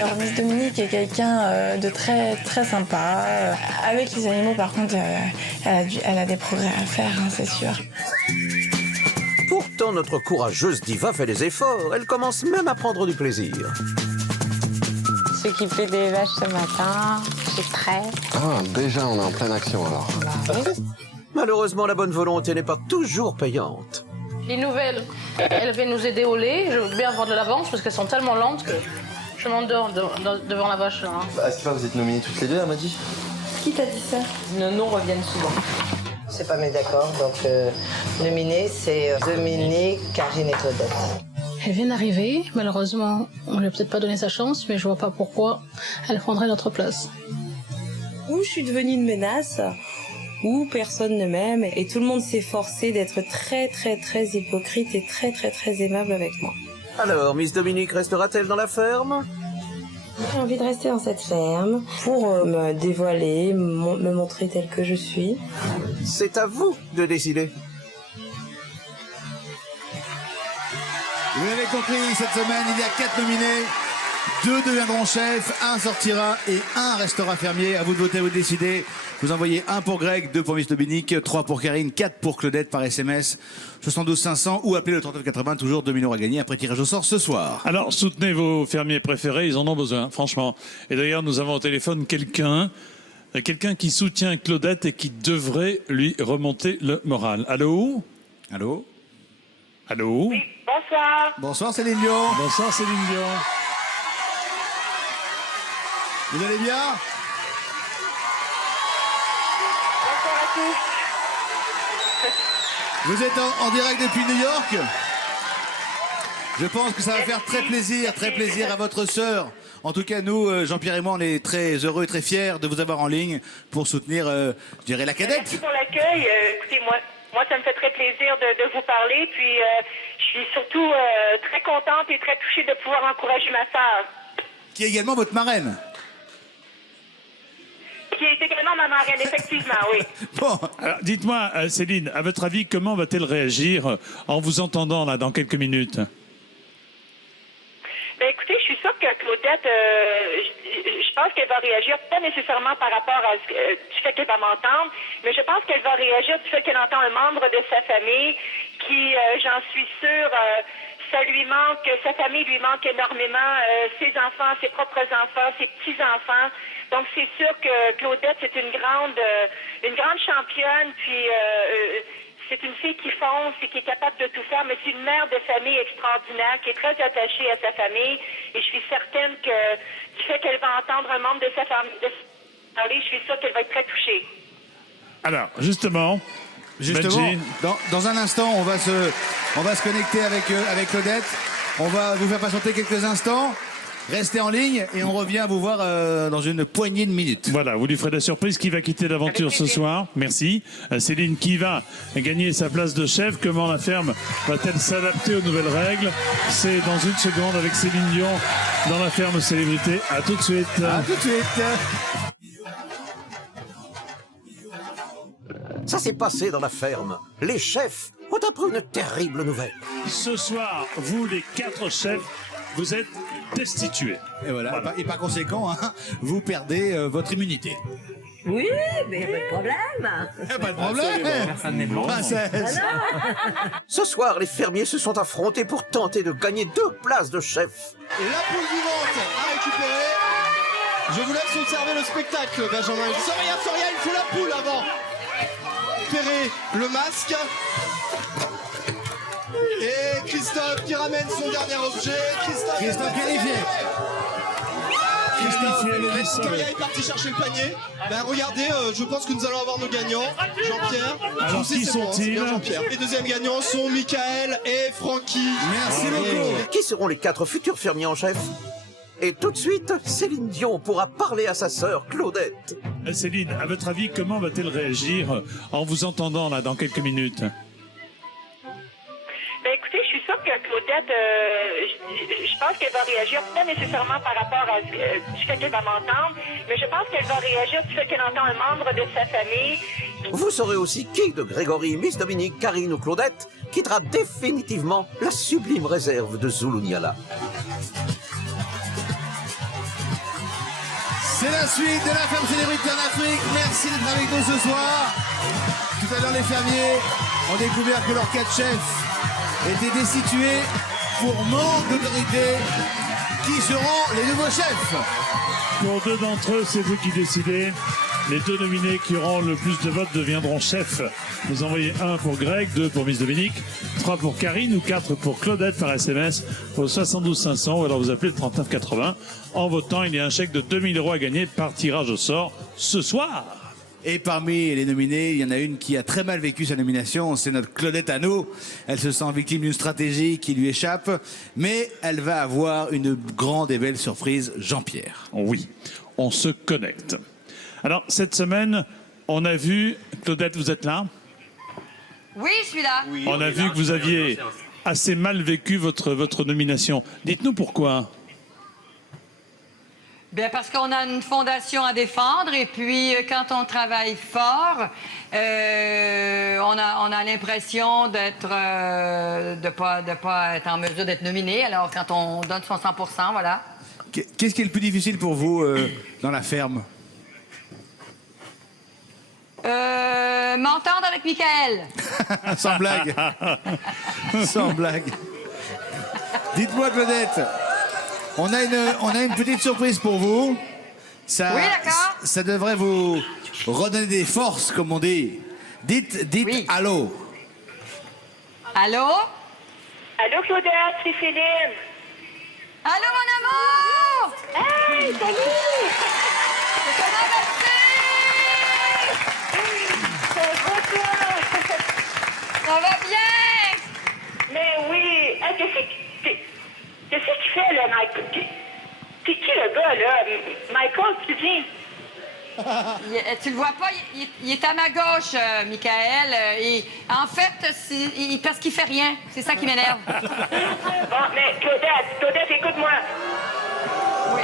Alors Miss Dominique est quelqu'un de très très sympa. Avec les animaux, par contre, elle a des progrès à faire, hein, c'est sûr. Pourtant, notre courageuse diva fait des efforts. Elle commence même à prendre du plaisir. S'occuper des vaches ce matin, c'est prêt. Ah, déjà, on est en pleine action alors. Malheureusement, la bonne volonté n'est pas toujours payante. Les nouvelles, elles viennent nous aider au lait. Je veux bien avoir de l'avance parce qu'elles sont tellement lentes que je m'endors devant la vache. Là, hein. Bah, c'est pas, vous êtes nominées toutes les deux, elle m'a dit. Qui t'a dit ça? Nos noms reviennent souvent. C'est pas mes d'accord, donc nominé c'est Dominique, Karine et Claudette. Elle vient d'arriver. Malheureusement, on lui a peut-être pas donné sa chance, mais je vois pas pourquoi elle prendrait notre place. Ou je suis devenue une menace, ou personne ne m'aime, et tout le monde s'est forcé d'être très très très hypocrite et très très très aimable avec moi. Alors, Miss Dominique restera-t-elle dans la ferme? J'ai envie de rester dans cette ferme pour me dévoiler, me montrer telle que je suis. C'est à vous de décider. Vous l'avez compris, cette semaine, il y a 4 nominés. 2 deviendront chefs, 1 sortira et 1 restera fermier. À vous de voter, vous de décider. Vous envoyez 1 pour Greg, 2 pour Miss Dominique, 3 pour Karine, 4 pour Claudette par SMS, 72 500 ou appelez le 3980, toujours 2 000 € à gagner après tirage au sort ce soir. Alors, soutenez vos fermiers préférés, ils en ont besoin, franchement. Et d'ailleurs, nous avons au téléphone quelqu'un qui soutient Claudette et qui devrait lui remonter le moral. Allô? Allô? Allô? Oui, bonsoir. Bonsoir Céline Dion. Bonsoir Céline Dion. Vous allez bien? Bonsoir à tous. Vous êtes en direct depuis New York. Je pense que ça va faire très plaisir à votre sœur. En tout cas, nous, Jean-Pierre et moi, on est très heureux et très fiers de vous avoir en ligne pour soutenir, je dirais, la cadette. Merci pour l'accueil. Écoutez, moi, ça me fait très plaisir de vous parler. Puis, je suis surtout très contente et très touchée de pouvoir encourager ma sœur. Qui est également votre marraine. Qui est également ma marraine, effectivement, oui. Bon, alors, dites-moi, Céline, à votre avis, comment va-t-elle réagir en vous entendant là dans quelques minutes? Ben écoutez, je suis sûre que Claudette, je pense qu'elle va réagir, pas nécessairement par rapport à du fait qu'elle va m'entendre, mais je pense qu'elle va réagir du fait qu'elle entend un membre de sa famille qui, j'en suis sûre, ça lui manque, sa famille lui manque énormément, ses enfants, ses propres enfants, ses petits-enfants. Donc c'est sûr que Claudette, c'est une grande championne, puis c'est une fille qui fonce et qui est capable de tout faire, mais c'est une mère de famille extraordinaire qui est très attachée à sa famille. Et je suis certaine que du fait qu'elle va entendre un membre de sa famille parler, je suis sûre qu'elle va être très touchée. Alors, justement, Benji. Dans un instant, on va se connecter avec Claudette. On va vous faire patienter quelques instants. Restez en ligne et on revient vous voir dans une poignée de minutes. Voilà, vous lui ferez la surprise qui va quitter l'aventure ce soir. Merci. Céline, qui va gagner sa place de chef? Comment la ferme va-t-elle s'adapter aux nouvelles règles? C'est dans une seconde avec Céline Dion dans la ferme célébrité. À tout de suite. À tout de suite. Ça s'est passé dans la ferme. Les chefs ont appris une terrible nouvelle. Ce soir, vous les 4 chefs, vous êtes destitués. Et voilà. Et par conséquent, hein, vous perdez votre immunité. Oui, mais pas de problème. Pas de problème. Personne n'est bon. Princesse. Ce soir, les fermiers se sont affrontés pour tenter de gagner 2 places de chef. La poule vivante à récupérer. Je vous laisse observer le spectacle, Benjamin. Soria, il faut la poule avant. Récupérer le masque. Et Christophe qui ramène son dernier objet. Christophe qualifié. Victoria est partie chercher le panier. Ben regardez, je pense que nous allons avoir nos gagnants. Jean-Pierre. Alors, qui sont-ils? Les deuxièmes gagnants sont Michael et Francky. Merci beaucoup. Qui seront les 4 futurs fermiers en chef? Et tout de suite, Céline Dion pourra parler à sa sœur Claudette. Céline, à votre avis, comment va-t-elle réagir en vous entendant là dans quelques minutes? Ben écoutez, je suis sûre que Claudette, je pense qu'elle va réagir pas nécessairement par rapport à du fait qu'elle va m'entendre, mais je pense qu'elle va réagir du fait qu'elle entend un membre de sa famille. Vous saurez aussi qui de Grégory, Miss Dominique, Karine ou Claudette quittera définitivement la sublime réserve de Zulu Nyala. C'est la suite de la Ferme Célébrité en Afrique. Merci d'être avec nous ce soir. Tout à l'heure, les fermiers ont découvert que leurs 4 chefs étaient destitués pour manque d'autorité. Qui seront les nouveaux chefs? Pour 2 d'entre eux, c'est vous qui décidez. Les 2 nominés qui auront le plus de votes deviendront chefs. Vous envoyez 1 pour Greg, 2 pour Miss Dominique, 3 pour Karine ou 4 pour Claudette par SMS au 72 500 ou alors vous appelez le 39 80. En votant, il y a un chèque de 2000 € à gagner par tirage au sort ce soir. Et parmi les nominés, il y en a une qui a très mal vécu sa nomination, c'est notre Claudette à nous. Elle se sent victime d'une stratégie qui lui échappe, mais elle va avoir une grande et belle surprise, Jean-Pierre. Oui, on se connecte. Alors, cette semaine, on a vu... Claudette, vous êtes là? Oui, je suis là. Oui, on a vu que vous aviez assez mal vécu votre nomination. Dites-nous pourquoi. Bien, parce qu'on a une fondation à défendre et puis quand on travaille fort, on a l'impression d'être de pas être en mesure d'être nominé. Alors quand on donne son 100%, voilà. Qu'est-ce qui est le plus difficile pour vous dans la ferme? M'entendre avec Michael. Sans blague. Sans blague. Dites-moi, Claudette, on a une petite surprise pour vous. Ça, oui, d'accord. Ça devrait vous redonner des forces, comme on dit. Dites oui. Allô. Allô? Allô, Claudette, c'est Céline. Allô, mon amour! Hey, salut! Comment vas-tu? Ça va bien? Mais oui! Hey, qu'est-ce qu'il fait, là, Michael? C'est qui le gars, là? Michael, tu dis? Tu le vois pas? Il est à ma gauche, Michael. En fait, parce qu'il fait rien. C'est ça qui m'énerve. Bon, mais Claudette, écoute-moi. Oui.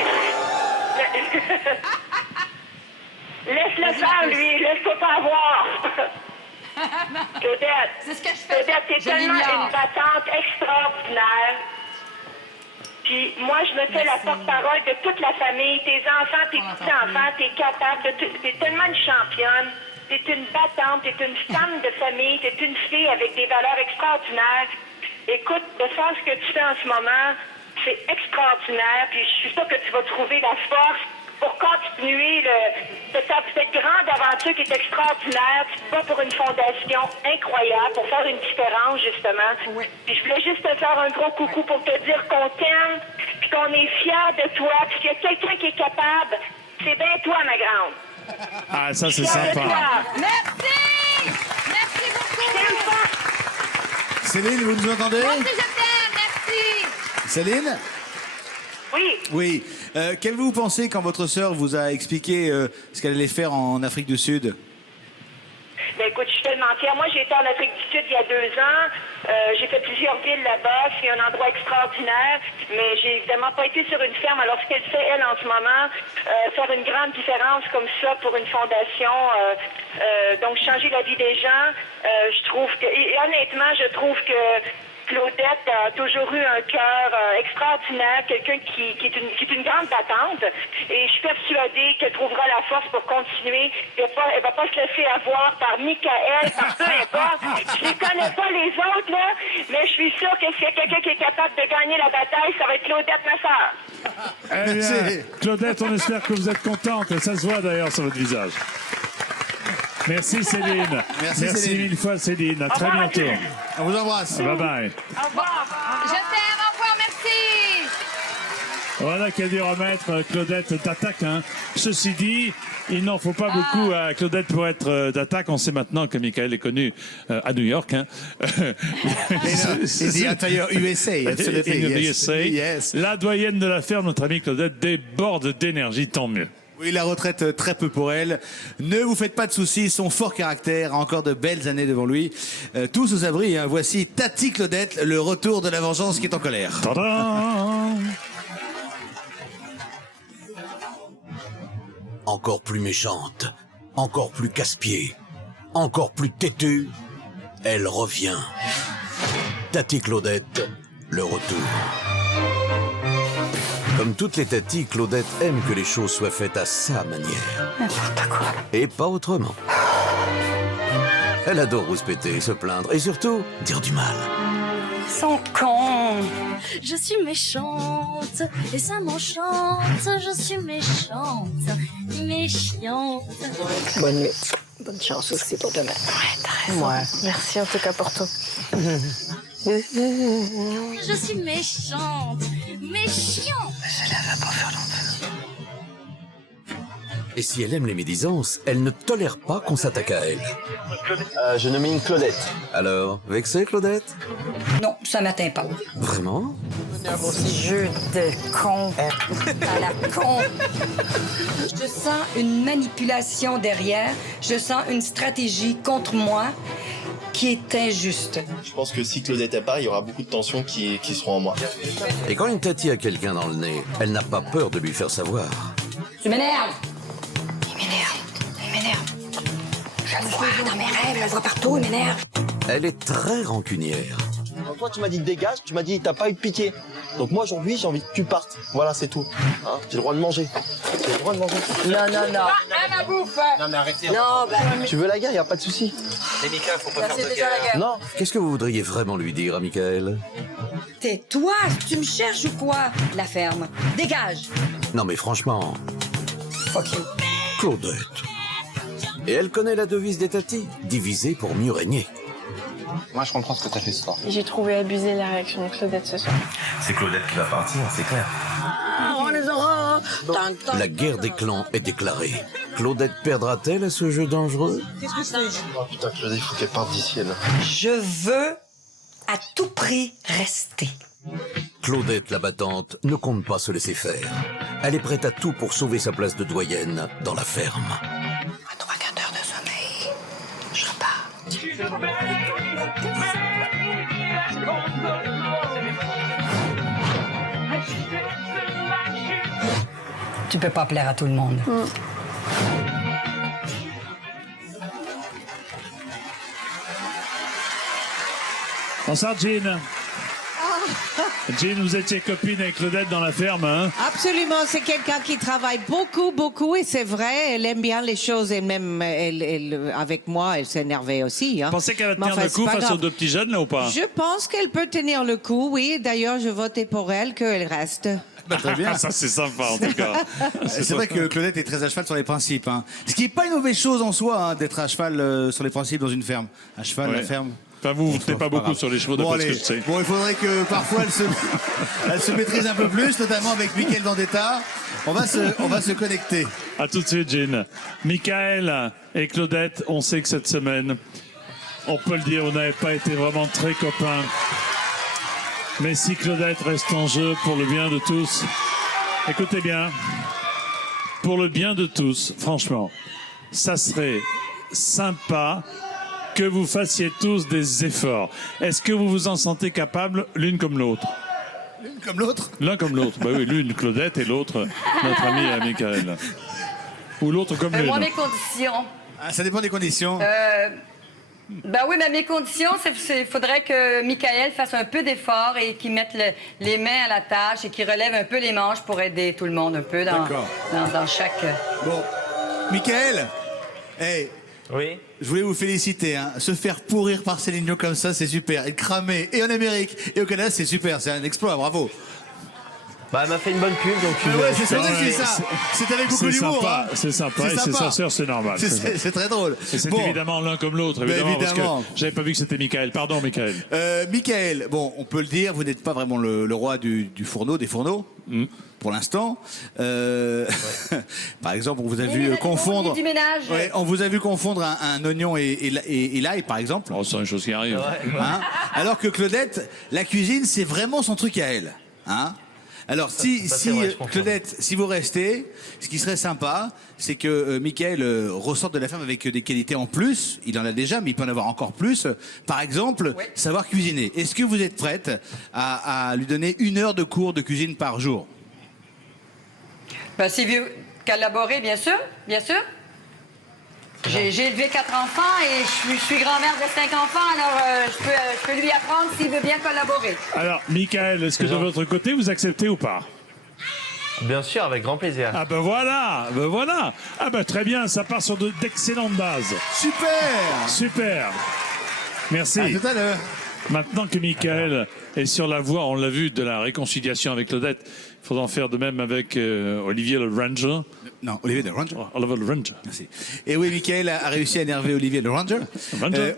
Laisse-le faire, lui. Laisse-toi pas avoir. Claudette. C'est ce que je fais. Claudette, t'es tellement une battante extraordinaire. Puis moi, je me fais la porte-parole de toute la famille, tes enfants, tes petits-enfants, t'es capable, t'es tellement une championne, t'es une battante, t'es une femme de famille, t'es une fille avec des valeurs extraordinaires. Écoute, de faire ce que tu fais en ce moment, c'est extraordinaire, puis je suis sûre que tu vas trouver la force pour continuer cette grande aventure qui est extraordinaire. Tu te bats pour une fondation incroyable, pour faire une différence, justement. Oui. Puis je voulais juste te faire un gros coucou pour te dire qu'on t'aime, puis qu'on est fiers de toi, puis qu'il y a quelqu'un qui est capable. C'est bien toi, ma grande. Ah, ça, c'est sympa. Merci! Merci beaucoup! Céline, vous nous entendez? Moi aussi, je t'aime, merci! Céline? Oui. Oui. Qu'avez-vous pensé quand votre sœur vous a expliqué ce qu'elle allait faire en Afrique du Sud? Ben écoute, je suis tellement fière. Moi, j'ai été en Afrique du Sud il y a 2 ans. J'ai fait plusieurs villes là-bas. C'est un endroit extraordinaire. Mais j'ai évidemment pas été sur une ferme. Alors, ce qu'elle fait, elle, en ce moment, faire une grande différence comme ça pour une fondation, donc changer la vie des gens, je trouve que... Et honnêtement, je trouve que Claudette a toujours eu un cœur extraordinaire, quelqu'un qui est une grande battante. Et je suis persuadée qu'elle trouvera la force pour continuer. Elle va pas se laisser avoir par Michael, par peu importe. Je les connais pas les autres, là, mais je suis sûre que s'il y a quelqu'un qui est capable de gagner la bataille, ça va être Claudette, ma sœur. Eh bien, Claudette, on espère que vous êtes contente. Ça se voit d'ailleurs sur votre visage. Merci Céline. Merci mille fois Céline. À très bientôt. On vous embrasse. Bye bye. Au revoir. Je t'aime, au revoir, merci. Voilà qui a dû remettre Claudette d'attaque. Hein. Ceci dit, il n'en faut pas beaucoup à Claudette pour être d'attaque. On sait maintenant que Michael est connu à New York. Hein. C'est the entire USA. Absolutely. USA. Yes. La doyenne de la ferme, notre amie Claudette, déborde d'énergie, tant mieux. Oui, la retraite, très peu pour elle. Ne vous faites pas de soucis, son fort caractère a encore de belles années devant lui. Tous aux abris, hein. Voici Tati Claudette, le retour de la vengeance qui est en colère. Tadam! Encore plus méchante, encore plus casse-pied, encore plus têtue, elle revient. Tati Claudette, le retour. Comme toutes les tatis, Claudette aime que les choses soient faites à sa manière. N'importe quoi. Et pas autrement. Elle adore rouspéter, se plaindre et surtout dire du mal. Ils sont cons. Je suis méchante et ça m'enchante. Je suis méchante, méchante. Bonne nuit. Bonne chance aussi pour demain. Ouais, t'as raison. Ouais. Merci en tout cas pour tout. Je suis méchante, méchante. Cela va pas faire longtemps. Et si elle aime les médisances, elle ne tolère pas qu'on s'attaque à elle. Je nomine Claudette. Alors, vexée, Claudette? Non, ça m'atteint pas. Vraiment? Jeu de con. À la con. Je sens une manipulation derrière. Je sens une stratégie contre moi qui est injuste. Je pense que si Claudette est part, il y aura beaucoup de tensions qui seront en moi. Et quand une tatie a quelqu'un dans le nez, elle n'a pas peur de lui faire savoir. Tu m'énerves. Il m'énerve. Je le vois dans mes rêves, je le vois partout, il m'énerve. Elle est très rancunière. Alors toi, tu m'as dit dégage, tu m'as dit t'as pas eu de pitié. Donc moi, aujourd'hui, j'ai envie que tu partes. Voilà, c'est tout. Hein, j'ai le droit de manger. J'ai le droit de manger. Non. À la bouffe. Non, mais arrêtez. Non, ben... Tu veux la guerre, y a pas de souci. Les Mika, faut pas faire C'est de déjà la guerre. Non. Qu'est-ce que vous voudriez vraiment lui dire à Michael? Tais-toi, tu me cherches ou quoi? La ferme. Dégage. Non mais franchement, Fuck you. Claudette. Et elle connaît la devise des tatis, diviser pour mieux régner. Moi, je comprends ce que t'as fait ce soir. J'ai trouvé abusée la réaction de Claudette ce soir. C'est Claudette qui va partir, c'est clair. On les aura. La guerre des clans est déclarée. Claudette perdra-t-elle à ce jeu dangereux? Qu'est-ce que c'est? Oh putain, Claudette, il faut qu'elle parte d'ici, elle. Je veux à tout prix rester. Claudette la battante ne compte pas se laisser faire. Elle est prête à tout pour sauver sa place de doyenne dans la ferme. À 3 quarts d'heure de sommeil, je repars. Tu peux pas plaire à tout le monde. Bonsoir, Jean. Jean, vous étiez copine avec Claudette dans la ferme, hein? Absolument, c'est quelqu'un qui travaille beaucoup, et c'est vrai, elle aime bien les choses, et même avec moi, elle s'énervait aussi. Hein. Vous pensez qu'elle va tenir enfin, le coup c'est pas face aux grave. deux petits jeunes, là, ou pas? Je pense qu'elle peut tenir le coup, oui. D'ailleurs, je votais pour elle, qu'elle reste. Bah, très bien. Ça, c'est sympa, en tout cas. C'est vrai que Claudette est très à cheval sur les principes. Hein. Ce qui n'est pas une mauvaise chose en soi, hein, d'être à cheval sur les principes dans une ferme. À cheval, Ouais. la ferme. Enfin, vous ne tenez pas beaucoup sur les chevaux, d'après ce que je sais. Bon, il faudrait que parfois elle se maîtrise un peu plus, notamment avec Michael Vendetta. On va se connecter. À tout de suite, Jean. Michael et Claudette, on sait que cette semaine, on peut le dire, vous n'avez pas été vraiment très copains. Mais si Claudette reste en jeu pour le bien de tous, écoutez bien, pour le bien de tous, franchement, ça serait sympa que vous fassiez tous des efforts. Est-ce que vous vous en sentez capables l'une comme l'autre? L'une comme l'autre? L'un comme l'autre. Bah oui, l'une Claudette et l'autre notre ami Michael. Ou l'autre comme l'une. Moi, mes conditions. Ah, ça dépend des conditions. Ben oui, mais mes conditions, il faudrait que Michael fasse un peu d'effort et qu'il mette les mains à la tâche et qu'il relève un peu les manches pour aider tout le monde un peu dans chaque... Bon, Michael, hey, oui. Je voulais vous féliciter. Hein. Se faire pourrir par Céline Dion comme ça, c'est super. Être cramé et en Amérique et au Canada, c'est super. C'est un exploit, bravo. Bah, elle m'a fait une bonne pub, donc tu ouais, c'est vrai que c'est ça. C'est avec beaucoup d'humour. Hein. C'est sympa, et c'est sincère, c'est normal. C'est très drôle. Et c'est évidemment l'un comme l'autre, évidemment, parce que j'avais pas vu que c'était Michael. Pardon, Michael. Michael, bon, on peut le dire, vous n'êtes pas vraiment le roi des fourneaux. Pour l'instant. Par exemple, on vous a vu confondre. Ouais, on vous a vu confondre un oignon et l'ail, par exemple. Oh, c'est une chose qui arrive. Hein, alors que Claudette, la cuisine, c'est vraiment son truc à elle. Hein. Alors, Claudette, si vous restez, ce qui serait sympa, c'est que Michael ressorte de la ferme avec des qualités en plus. Il en a déjà, mais il peut en avoir encore plus. Par exemple, savoir cuisiner. Est-ce que vous êtes prête à lui donner 1 heure de cours de cuisine par jour? Ben, s'il veut collaborer, bien sûr, bien sûr. J'ai élevé 4 enfants et je suis grand-mère de 5 enfants, alors je peux lui apprendre s'il veut bien collaborer. Alors, Michael, est-ce que de votre côté, vous acceptez ou pas? Bien sûr, avec grand plaisir. Ah ben voilà. Ah ben très bien, ça part sur d'excellentes bases. Super. Merci. À tout à l'heure. Maintenant que Michael est sur la voie, on l'a vu, de la réconciliation avec Claudette, il faudra en faire de même avec Olivier le Ranger. Non, Olivier le Ranger. Olivier le Ranger. Merci. Et oui, Michael a réussi à énerver Olivier le Ranger.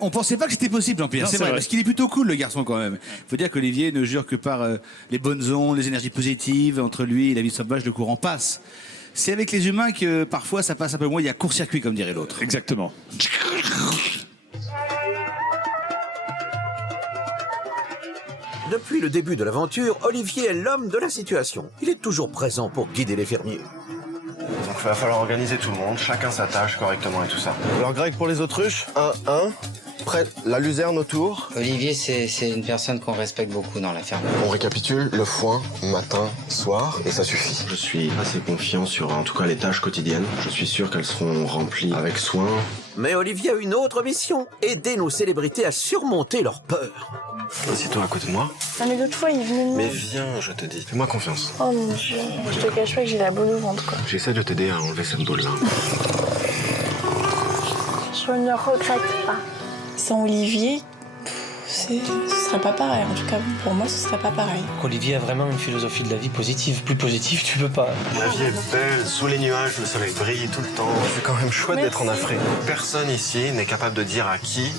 On pensait pas que c'était possible, Jean-Pierre. C'est vrai, parce qu'il est plutôt cool, le garçon, quand même. Il faut dire qu'Olivier ne jure que par les bonnes ondes, les énergies positives. Entre lui et la vie sauvage, le courant passe. C'est avec les humains que parfois ça passe un peu moins. Il y a court-circuit, comme dirait l'autre. Exactement. Depuis le début de l'aventure, Olivier est l'homme de la situation. Il est toujours présent pour guider les fermiers. Donc il va falloir organiser tout le monde, chacun sa tâche correctement et tout ça. Alors Greg, pour les autruches, 1-1, prête la luzerne autour. Olivier, c'est une personne qu'on respecte beaucoup dans la ferme. On récapitule, le foin, matin, soir, et ça suffit. Je suis assez confiant sur en tout cas les tâches quotidiennes. Je suis sûr qu'elles seront remplies avec soin. Mais Olivier a une autre mission, aider nos célébrités à surmonter leur peur. Assieds-toi à côté de moi. Ah, mais l'autre fois, il venait de... Mais viens, je te dis. Fais-moi confiance. Oh mon Dieu, je te cache pas que j'ai la boule au ventre, quoi. J'essaie de t'aider à enlever cette boule-là. Je ne regrette pas. Sans Olivier, ce serait pas pareil. En tout cas, pour moi, ce serait pas pareil. Olivier a vraiment une philosophie de la vie positive. Plus positive, tu peux pas. La vie est belle, sous les nuages, le soleil brille tout le temps. C'est quand même chouette d'être en Afrique. Personne ici n'est capable de dire à qui,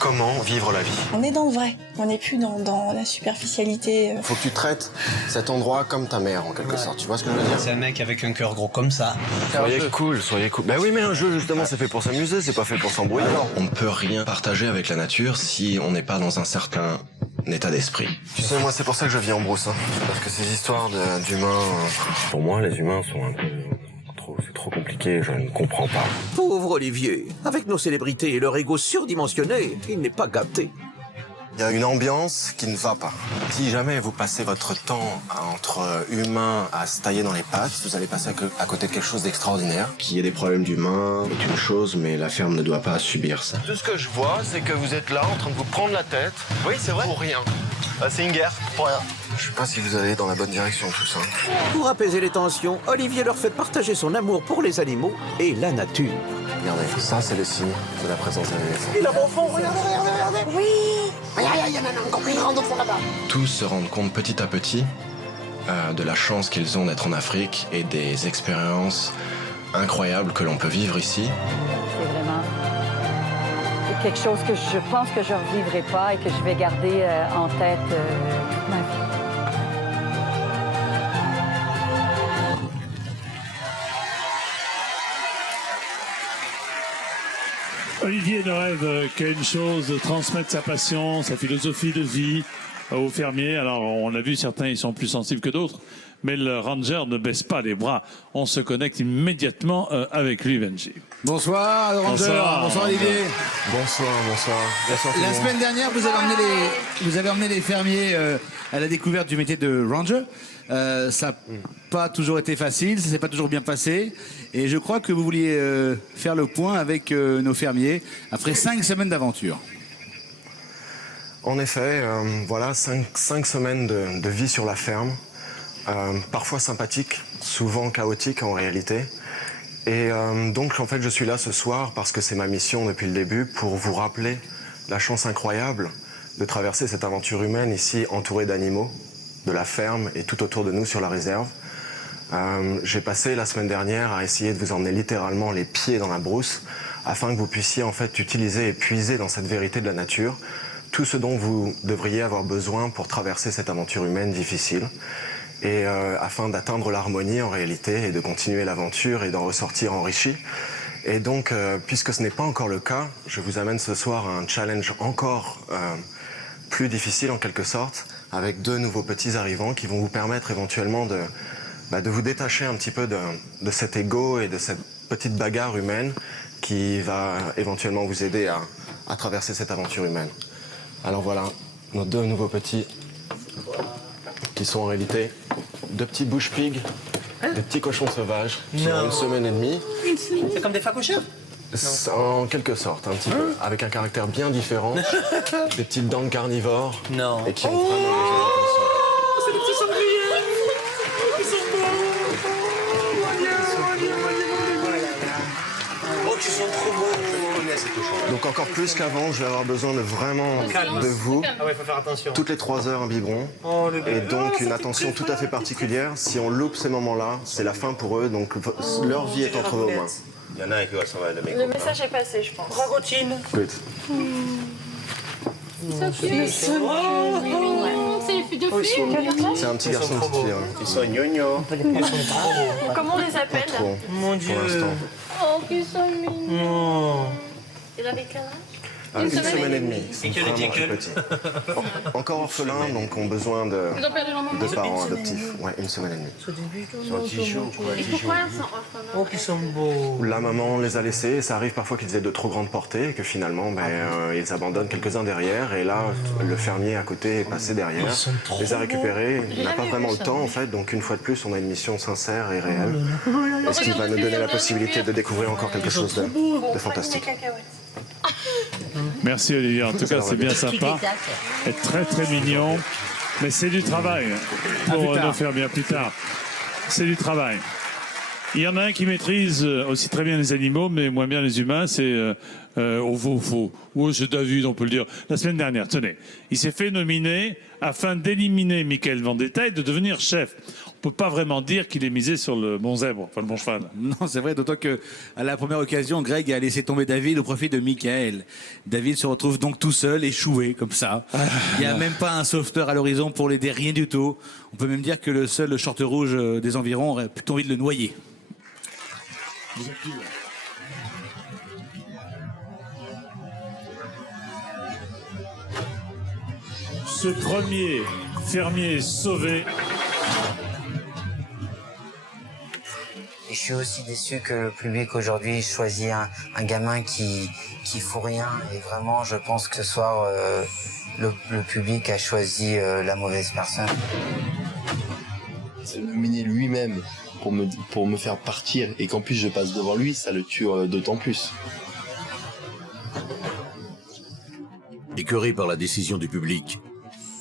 comment vivre la vie. On est dans le vrai. On n'est plus dans la superficialité. Faut que tu traites cet endroit comme ta mère, en quelque sorte. Tu vois ce que je veux dire? C'est un mec avec un cœur gros comme ça. Soyez cool. Bah oui, mais un jeu, justement, c'est fait pour s'amuser, c'est pas fait pour s'embrouiller. On ne peut rien partager avec la nature si on n'est pas dans un certain état d'esprit. Tu sais, moi, c'est pour ça que je vis en brousse. Hein. Parce que ces histoires d'humains... Pour moi, les humains sont un peu... C'est trop compliqué, je ne comprends pas. Pauvre Olivier, avec nos célébrités et leur ego surdimensionné, il n'est pas gâté. Il y a une ambiance qui ne va pas. Si jamais vous passez votre temps entre humains à se tailler dans les pattes, vous allez passer à côté de quelque chose d'extraordinaire. Qu'il y ait des problèmes d'humains est une chose, mais la ferme ne doit pas subir ça. Tout ce que je vois, c'est que vous êtes là en train de vous prendre la tête. Oui, c'est vrai. Pour rien. C'est une guerre, pour rien. Je sais pas si vous allez dans la bonne direction, tout ça. Pour apaiser les tensions, Olivier leur fait partager son amour pour les animaux et la nature. Regardez, ça c'est le signe de la présence d'un éléphant. Il a mon fond, regardez. Oui. Il y en a encore plus grande au fond là-bas. Tous se rendent compte petit à petit de la chance qu'ils ont d'être en Afrique et des expériences incroyables que l'on peut vivre ici. C'est vraiment quelque chose que je pense que je ne revivrai pas et que je vais garder en tête toute ma vie. Olivier ne rêve qu'à une chose, de transmettre sa passion, sa philosophie de vie aux fermiers. Alors, on a vu, certains, ils sont plus sensibles que d'autres. Mais le Ranger ne baisse pas les bras. On se connecte immédiatement avec lui, Benji. Bonsoir, le Ranger. Bonsoir, Olivier. Bonsoir. La semaine dernière, vous avez emmené les fermiers à la découverte du métier de Ranger. Ça n'a pas toujours été facile, ça s'est pas toujours bien passé. Et je crois que vous vouliez faire le point avec nos fermiers après 5 semaines d'aventure. En effet, voilà, 5 semaines de vie sur la ferme. Parfois sympathique, souvent chaotique en réalité. Et donc en fait je suis là ce soir parce que c'est ma mission depuis le début pour vous rappeler la chance incroyable de traverser cette aventure humaine ici entourée d'animaux. de la ferme et tout autour de nous sur la réserve. J'ai passé la semaine dernière à essayer de vous emmener littéralement les pieds dans la brousse afin que vous puissiez en fait utiliser et puiser dans cette vérité de la nature tout ce dont vous devriez avoir besoin pour traverser cette aventure humaine difficile et afin d'atteindre l'harmonie en réalité et de continuer l'aventure et d'en ressortir enrichi. Et donc, puisque ce n'est pas encore le cas, je vous amène ce soir à un challenge encore plus difficile en quelque sorte, avec 2 nouveaux petits arrivants qui vont vous permettre éventuellement de vous détacher un petit peu de cet ego et de cette petite bagarre humaine qui va éventuellement vous aider à traverser cette aventure humaine. Alors voilà, nos 2 nouveaux petits qui sont en réalité 2 petits bush-pigs, des petits cochons sauvages qui ont 1 semaine et demie. C'est comme des facochères? En quelque sorte, un petit peu, avec un caractère bien différent, des petites dents de carnivores et qui ont vraiment besoin d'attention. C'est des petits sangliers! Ils sont beaux! Oh, ils sont trop beaux! Donc encore plus qu'avant, je vais avoir besoin de vraiment de vous. Ah ouais, faut faire attention. Toutes les 3 heures un biberon. Et donc une attention tout à fait particulière. Si on loupe ces moments-là, c'est la fin pour eux. Donc leur vie est entre vos mains. Il y en a un qui va s'en va de mes Le message est passé, je pense. Ragotine. Good. C'est les filles de filles. C'est un petit garçon, une petite fille. Ils sont gnognos. Comment on les appelle? Pas trop, Mon Dieu. pour l'instant. Oh, qu'ils sont mignons. Il avait quel âge? Une semaine et demie. Et que les Vraiment tickles. petits. Encore orphelins, donc ont besoin de parents adoptifs. Ouais, 1 semaine et demie. Ils sont petits choux, quoi. Et pourquoi ils sont orphelins? Oh, qu'ils sont beaux. La maman les a laissés et ça arrive parfois qu'ils aient de trop grande portée et que finalement ils abandonnent quelques-uns derrière et là le fermier à côté est passé derrière, les a récupérés, il n'a pas vraiment le temps en fait, donc une fois de plus on a une mission sincère et réelle et ce qui va nous donner la possibilité de découvrir encore quelque chose de fantastique. Merci Olivier, en tout cas c'est bien sympa et très très mignon, mais c'est du travail pour nous faire bien plus tard. C'est du travail. Il y en a un qui maîtrise aussi très bien les animaux, mais moins bien les humains, c'est c'est David, on peut le dire. La semaine dernière, tenez, il s'est fait nominer afin d'éliminer Michael Vendetta et de devenir chef. On ne peut pas vraiment dire qu'il est misé sur le bon zèbre, enfin le bon cheval. Non, c'est vrai, d'autant que à la première occasion, Greg a laissé tomber David au profit de Michael. David se retrouve donc tout seul, échoué, comme ça. Il n'y a même pas un sauveteur à l'horizon pour l'aider, rien du tout. On peut même dire que le seul short rouge des environs aurait plutôt envie de le noyer. Ce premier fermier sauvé. Et je suis aussi déçu que le public aujourd'hui choisit un gamin qui fout rien. Et vraiment, je pense que ce soir, le public a choisi la mauvaise personne. C'est nominé lui-même pour me faire partir et qu'en plus je passe devant lui, ça le tue d'autant plus. Écœuré par la décision du public,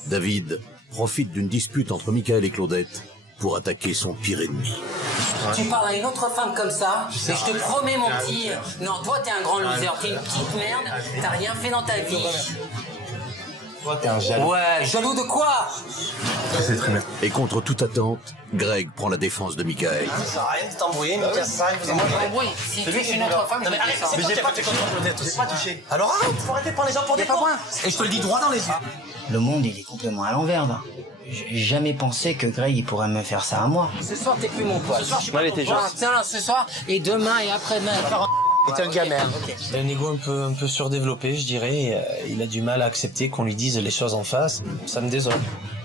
David profite d'une dispute entre Michael et Claudette pour attaquer son pire ennemi. Tu parles à une autre femme comme ça, et je te promets, mon petit, non, toi t'es un grand loser, t'es une petite merde, t'as rien fait dans ta vie. Toi, t'es un jaloux. Ouais, jaloux de quoi? C'est très bien. Et contre toute attente, Greg prend la défense de Michael. Ça sert à rien de t'embrouiller, mais ça sert à rien de vous embrouiller. Oui, si tu es une autre femme, non, mais arrête, c'est toi qui as fait Claudette, j'ai pas touché. Alors arrête, faut arrêter de prendre les gens pour des cons. Et je te le dis droit dans les yeux. Le monde, il est complètement à l'envers, là. J'ai jamais pensé que Greg, il pourrait me faire ça à moi. Ce soir, t'es plus mon pote. Ce soir, je suis pas ton pote. Tiens, ce soir, et demain, et après-demain. C'est un gamin. Il a un ego un peu surdéveloppé, je dirais. Il a du mal à accepter qu'on lui dise les choses en face. Ça me désole.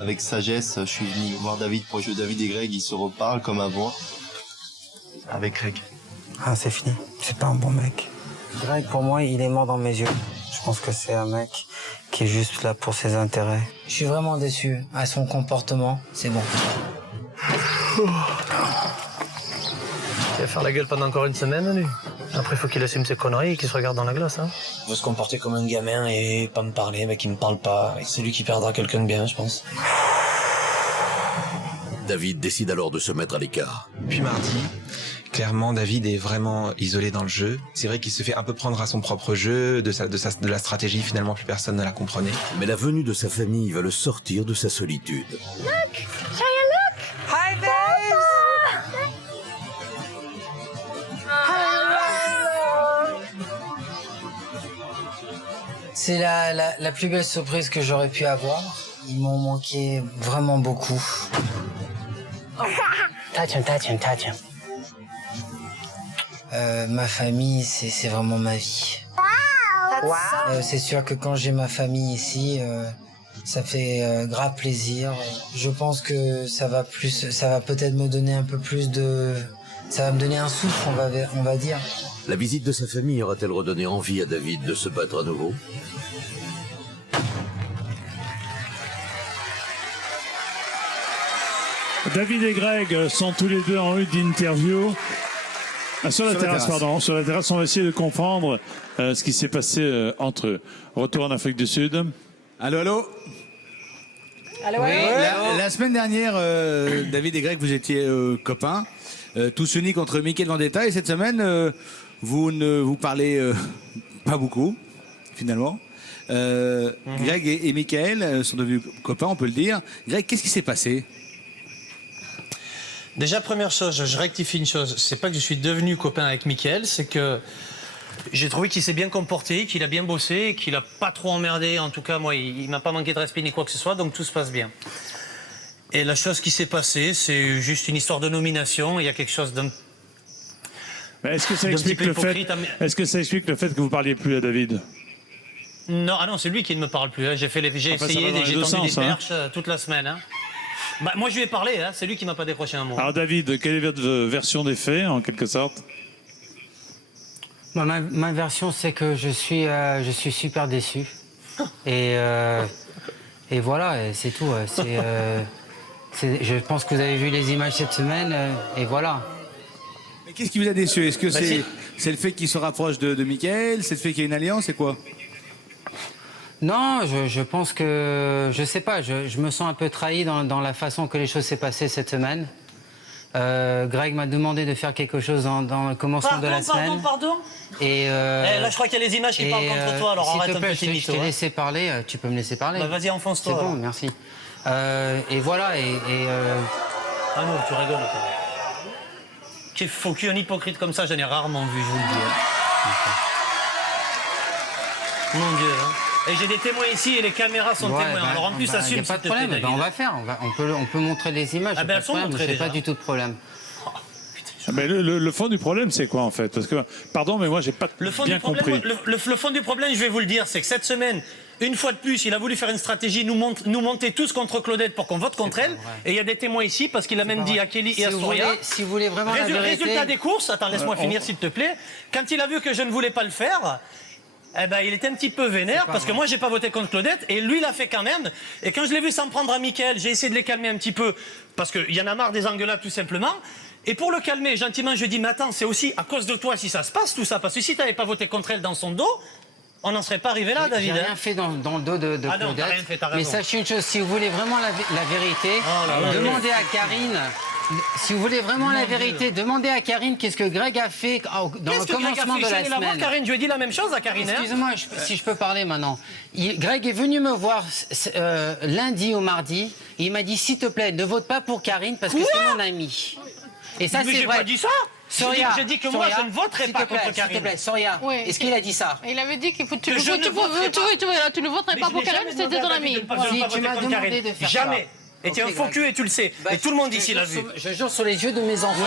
Avec sagesse, je suis venu voir David pour jouer. David et Greg, ils se reparlent comme avant. Avec Greg. Ah, c'est fini. C'est pas un bon mec. Greg, pour moi, il est mort dans mes yeux. Je pense que c'est un mec qui est juste là pour ses intérêts. Je suis vraiment déçu. À son comportement, c'est bon. Il va faire la gueule pendant encore une semaine, lui. Après, il faut qu'il assume ses conneries et qu'il se regarde dans la glace. Hein. Il va se comporter comme un gamin et pas me parler, mais qu'il me parle pas. C'est lui qui perdra quelqu'un de bien, je pense. David décide alors de se mettre à l'écart. Puis mardi, Clairement, David est vraiment isolé dans le jeu. C'est vrai qu'il se fait un peu prendre à son propre jeu, de la stratégie, finalement plus personne ne la comprenait. Mais la venue de sa famille va le sortir de sa solitude. Look! Shia, look! Hi, babes! C'est la plus belle surprise que j'aurais pu avoir. Ils m'ont manqué vraiment beaucoup. Ma famille, c'est vraiment ma vie. C'est sûr que quand j'ai ma famille ici, ça fait grave plaisir. Je pense que ça va peut-être me donner un peu plus de... Ça va me donner un souffle, on va dire. La visite de sa famille aura-t-elle redonné envie à David de se battre à nouveau? David et Greg sont tous les deux en lutte d'interview. Sur la terrasse, pardon. Sur la terrasse, on va essayer de comprendre ce qui s'est passé entre eux. Retour en Afrique du Sud. Allô, allô? Allô, Oui, allô? la semaine dernière, David et Greg, vous étiez copains, tous unis contre Mickaël Vendetta. Et cette semaine, vous ne vous parlez pas beaucoup, finalement. Greg et Mickaël sont devenus copains, on peut le dire. Greg, qu'est-ce qui s'est passé? Déjà, première chose, je rectifie une chose. C'est pas que je suis devenu copain avec Mickaël, c'est que j'ai trouvé qu'il s'est bien comporté, qu'il a bien bossé, qu'il a pas trop emmerdé. En tout cas, moi, il m'a pas manqué de respect ni quoi que ce soit, donc tout se passe bien. Et la chose qui s'est passée, c'est juste une histoire de nomination. Il y a quelque chose d'un... Est-ce que ça explique le fait que vous parliez plus à David? Non, ah non, c'est lui qui ne me parle plus. Hein. J'ai essayé, j'ai tendu des perches toute la semaine. Hein. Bah, moi, je lui ai parlé, hein. C'est lui qui m'a pas décroché un mot. Alors David, quelle est votre version des faits, en quelque sorte? Ma version, c'est que je suis super déçu. Et voilà, c'est tout. Je pense que vous avez vu les images cette semaine, et voilà. Mais qu'est-ce qui vous a déçu? Est-ce que c'est le fait qu'il se rapproche de Mickaël? C'est le fait qu'il y a une alliance? C'est quoi? Non, je pense que... Je sais pas, je me sens un peu trahi dans la façon que les choses s'est passées cette semaine. Greg m'a demandé de faire quelque chose dans le commencement de la semaine. Pardon. Et là, je crois qu'il y a les images qui parlent contre toi, alors arrête un peu tes mythos. Je t'ai laissé parler, tu peux me laisser parler. Bah, vas-y, enfonce-toi. C'est bon, merci. Et voilà, Ah non, tu rigoles, quoi. Quel faux cul, un hypocrite comme ça, j'en ai rarement vu, je vous le dis. Hein. Mon Dieu, hein. Et j'ai des témoins ici et les caméras sont témoins. Alors en plus, assume. Il n'y a pas de problème, on va faire. On peut montrer les images. Ah ben elles sont montrées déjà. Pas du tout de problème. Mais le fond du problème, c'est quoi en fait? Parce que, pardon, mais moi, j'ai pas bien compris. Le fond du problème, je vais vous le dire, c'est que cette semaine, une fois de plus, il a voulu faire une stratégie, nous monter tous contre Claudette pour qu'on vote contre elle. Et il y a des témoins ici parce qu'il a même dit à Kelly et à Soria. Si vous voulez vraiment la vérité... Résultat des courses, attends, laisse-moi finir s'il te plaît. Quand il a vu que je ne voulais pas le faire... Eh ben, il était un petit peu vénère parce que moi, j'ai pas voté contre Claudette et lui, il l'a fait quand même. Et quand je l'ai vu s'en prendre à Mickaël, j'ai essayé de les calmer un petit peu parce qu'il y en a marre des engueulades tout simplement. Et pour le calmer, gentiment, je lui ai dit, mais attends, c'est aussi à cause de toi si ça se passe tout ça. Parce que si tu n'avais pas voté contre elle dans son dos, on n'en serait pas arrivé là, David. J'ai rien fait dans le dos de Claudette. Non, t'as rien fait, t'as raison. Mais sachez une chose, si vous voulez vraiment la vérité, demandez à Karine... Si vous voulez vraiment la vérité, demandez à Karine qu'est-ce que Greg a fait dans le commencement de la semaine. Karine, je lui ai dit la même chose à Karine. Excusez-moi, si je peux parler maintenant. Greg est venu me voir lundi ou mardi. Et il m'a dit, s'il te plaît, ne vote pas pour Karine parce que c'est mon ami. Et ça, c'est vrai. J'ai pas dit ça. Soria, j'ai dit que moi, je ne voterai pas contre Karine. S'il te plaît, Soria, est-ce qu'il a dit ça? Il avait dit que tu ne voterais pas pour Karine, c'était ton ami. Si tu m'as demandé de faire ça. Jamais. Et tu es un faux cul et tu le sais. Et tout le monde ici l'a vu. Je jure sur les yeux de mes enfants.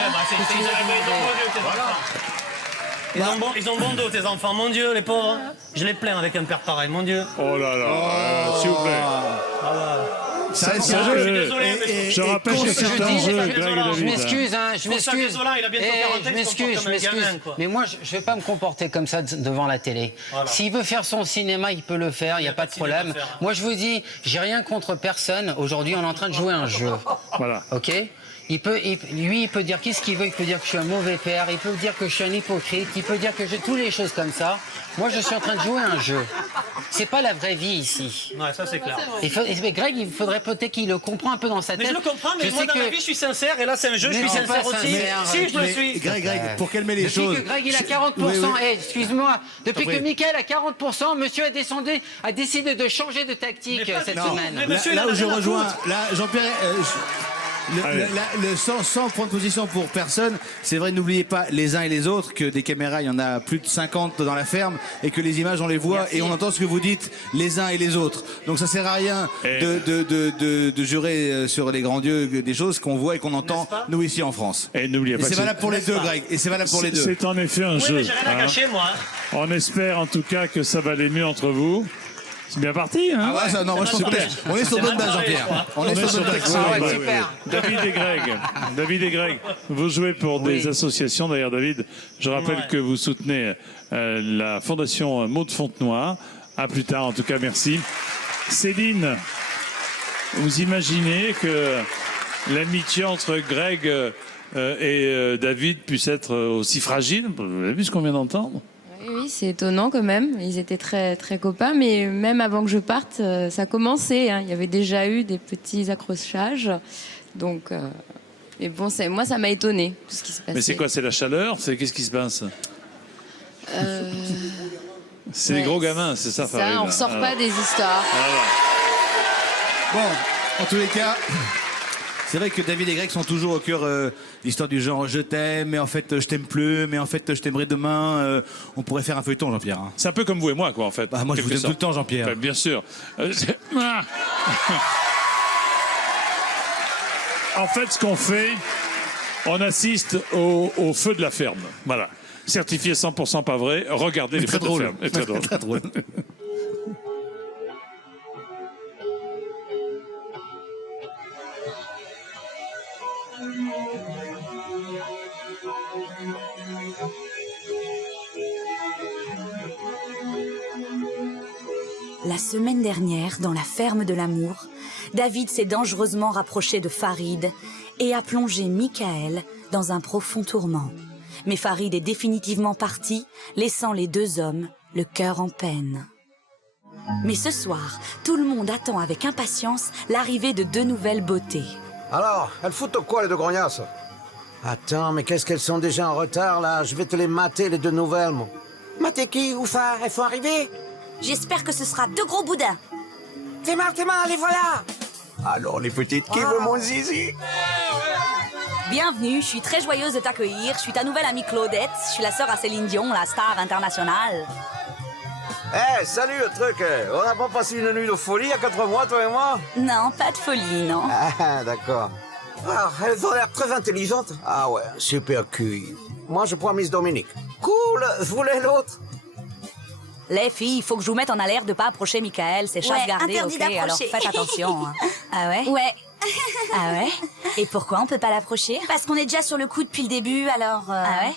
Ils ont bon dos, tes enfants. Mon Dieu, les pauvres. Je les plains avec un père pareil, mon Dieu. Oh là là, s'il vous plaît. Ça, je suis désolé. Je rappelle que c'est un jeu, Greg et David. Je m'excuse, je m'excuse. Il a bientôt 40 ans, il se comporte comme un gamin, quoi. Mais moi, je ne vais pas me comporter comme ça devant la télé. Voilà. S'il veut faire son cinéma, il peut le faire, il n'y a pas de problème. Moi, je vous dis, j'ai rien contre personne. Aujourd'hui, on est en train de jouer un jeu. Voilà. Ok. Il peut dire qu'est-ce qu'il veut, il peut dire que je suis un mauvais père, il peut dire que je suis un hypocrite, il peut dire que j'ai toutes les choses comme ça. Moi, je suis en train de jouer un jeu. C'est pas la vraie vie ici. Ouais, ça c'est clair. Mais Greg, il faudrait peut-être qu'il le comprend un peu dans sa tête. Mais je le comprends, mais moi dans la vie je suis sincère et là c'est un jeu, je suis sincère aussi. Si je le suis. Greg, pour calmer les choses. Depuis que Greg il a 40%, excuse-moi, depuis que Mickaël a 40%, monsieur a décidé de changer de tactique cette semaine. Là où je rejoins, là, Jean-Pierre, sans prendre position pour personne, c'est vrai, n'oubliez pas les uns et les autres que des caméras, il y en a plus de 50 dans la ferme et que les images, on les voit et on entend ce que vous dites les uns et les autres. Donc ça sert à rien de jurer sur les grands dieux des choses qu'on voit et qu'on entend, nous, ici en France. Et n'oubliez pas c'est valable pour les deux, Greg, et c'est valable pour les deux. C'est en effet un jeu. Oui, mais j'ai rien à cacher, moi. On espère en tout cas que ça va aller mieux entre vous. C'est bien parti, hein? Ah ouais, ça, non, moi je pense qu'on est sur bonne base, Jean-Pierre. On est sur bonne base. Ah ouais, super. David et Greg, vous jouez pour des associations. D'ailleurs, David, je rappelle que vous soutenez la fondation Maud Fontenoy. À plus tard, en tout cas, merci. Céline, vous imaginez que l'amitié entre Greg et David puisse être aussi fragile? Vous avez vu ce qu'on vient d'entendre? Oui, c'est étonnant quand même. Ils étaient très, très copains, mais même avant que je parte, ça commençait. Hein. Il y avait déjà eu des petits accrochages. Donc, mais bon, moi, ça m'a étonné tout ce qui se passait. Mais c'est quoi? C'est la chaleur? Qu'est-ce qui se passe? C'est les gros gamins, c'est ça, Farid? Ça, on sort pas des histoires. Bon, en tous les cas. C'est vrai que David et Greg sont toujours au cœur l'histoire du genre je t'aime, mais en fait je t'aime plus, mais en fait je t'aimerai demain. On pourrait faire un feuilleton, Jean-Pierre. Hein. C'est un peu comme vous et moi, quoi, en fait. Bah, moi je vous aime tout le temps, Jean-Pierre. Bah, bien sûr. En fait, ce qu'on fait, on assiste au feu de la ferme. Voilà. Certifié 100% pas vrai. Regardez les feux de la ferme. C'est très drôle. Très drôle. La semaine dernière, dans la ferme de l'amour, David s'est dangereusement rapproché de Farid et a plongé Mickaël dans un profond tourment. Mais Farid est définitivement parti, laissant les deux hommes le cœur en peine. Mais ce soir, tout le monde attend avec impatience l'arrivée de deux nouvelles beautés. Alors, elles foutent quoi, les deux grognasses? Attends, mais qu'est-ce qu'elles sont déjà en retard, là? Je vais te les mater, les deux nouvelles, moi. Mater qui? Où ça? Elles sont arrivées? J'espère que ce sera deux gros boudins. T'es mal, les voilà! Alors, les petites qui veulent mon zizi? Bienvenue, je suis très joyeuse de t'accueillir. Je suis ta nouvelle amie Claudette. Je suis la sœur à Céline Dion, la star internationale. Eh, salut le truc! On n'a pas passé une nuit de folie il y a 4 mois, toi et moi? Non, pas de folie, non. Ah, d'accord. Alors, elles ont l'air très intelligentes. Ah ouais, super cul. Moi, je prends Miss Dominique. Cool, je voulais l'autre. Les filles, il faut que je vous mette en alerte de pas approcher Mickaël. C'est chasse gardée, interdit ok? Alors d'approcher. faites attention. Hein. Ah ouais? Ouais. Ah ouais? Et pourquoi on peut pas l'approcher? Parce qu'on est déjà sur le coup depuis le début, alors... Ah ouais?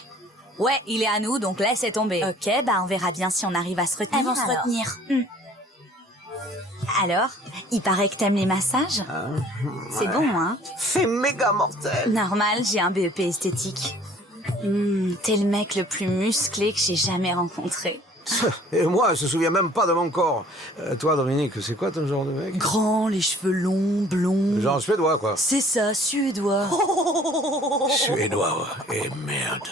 Ouais, il est à nous, donc laissez tomber. Ok, bah on verra bien si on arrive à se retenir. Elles vont se retenir. Alors, il paraît que t'aimes les massages? C'est bon, hein? C'est méga mortel. Normal, j'ai un BEP esthétique. T'es le mec le plus musclé que j'ai jamais rencontré. Et moi, je me souviens même pas de mon corps. Toi, Dominique, c'est quoi ton genre de mec? Grand, les cheveux longs, blonds. Genre suédois, quoi. C'est ça, suédois. Suédois, ouais. Et merde.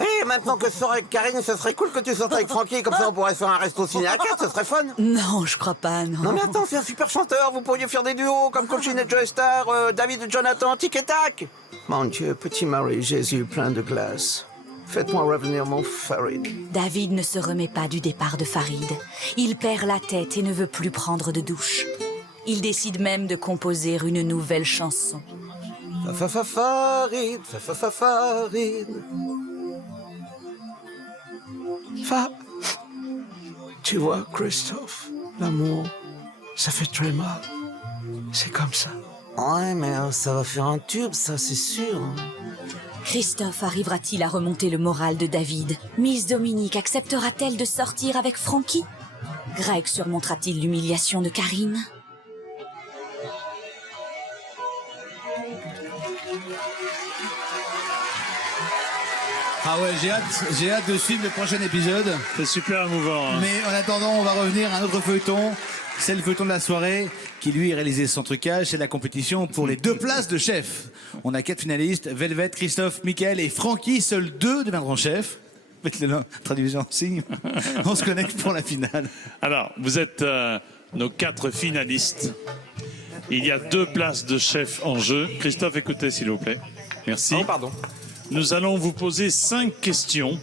Et maintenant que je sors avec Karine, ce serait cool que tu sortes avec Francky, comme ça on pourrait faire un resto ciné à 4, ce serait fun. Non, je crois pas, non. Non mais attends, c'est un super chanteur, vous pourriez faire des duos comme Colchin et Joe Star, David et Jonathan, tic et tac. Mon Dieu, petit Marie, Jésus plein de glace. Faites-moi revenir mon Farid. David ne se remet pas du départ de Farid. Il perd la tête et ne veut plus prendre de douche. Il décide même de composer une nouvelle chanson. Farid, Farid. Tu vois, Christophe, l'amour, ça fait très mal. C'est comme ça. Ouais, mais ça va faire un tube, ça, c'est sûr. Christophe arrivera-t-il à remonter le moral de David? Miss Dominique acceptera-t-elle de sortir avec Francky? Greg surmontera-t-il l'humiliation de Karine? Ah ouais, j'ai hâte de suivre le prochain épisode. C'est super émouvant. Hein. Mais en attendant, on va revenir à un autre feuilleton. C'est le feuilleton de la soirée qui, lui, est réalisé sans trucage. C'est la compétition pour les 2 places de chef. On a 4 finalistes, Velvet, Christophe, Mickaël et Francky. Seuls 2 deviendront chefs. Mettez la traduction en signe. On se connecte pour la finale. Alors, vous êtes nos 4 finalistes. Il y a 2 places de chef en jeu. Christophe, écoutez, s'il vous plaît. Merci. Oh, pardon. Nous allons vous poser 5 questions.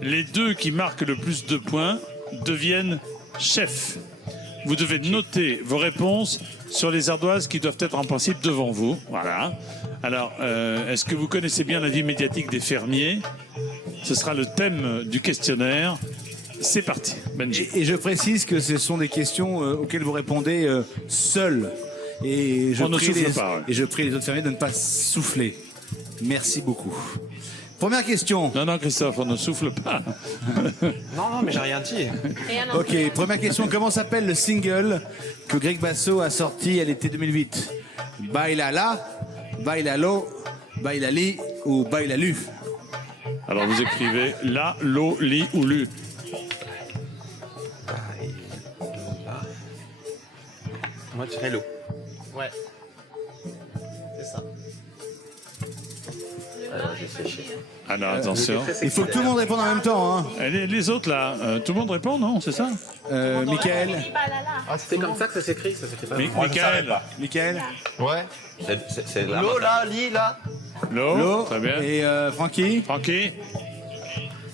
Les 2 qui marquent le plus de points deviennent chefs. Vous devez noter vos réponses sur les ardoises qui doivent être en principe devant vous. Voilà. Alors, est-ce que vous connaissez bien la vie médiatique des fermiers? Ce sera le thème du questionnaire. C'est parti, Benji. Et je précise que ce sont des questions auxquelles vous répondez seul. Et je prie les autres fermiers de ne pas souffler. Merci beaucoup. Première question. Non, Christophe, on ne souffle pas. Non, mais j'ai rien dit. Ok, première question. Comment s'appelle le single que Greg Basso a sorti à l'été 2008? Baila la, baila lo, baila li ou baila lu? Alors vous écrivez la, lo, li ou lu. Moi, je dirais l'eau. Ouais. C'est ça. Alors, j'ai séché. Alors attention. Il faut que tout le monde réponde en même temps. Hein. Les autres là, tout le monde répond, non? C'est ça? Michael. Ah, c'était comme ça que ça s'écrit, ça s'écrit pas. Michael. Ouais. C'est la L'eau là, li là. L'eau, très bien. Et Francky.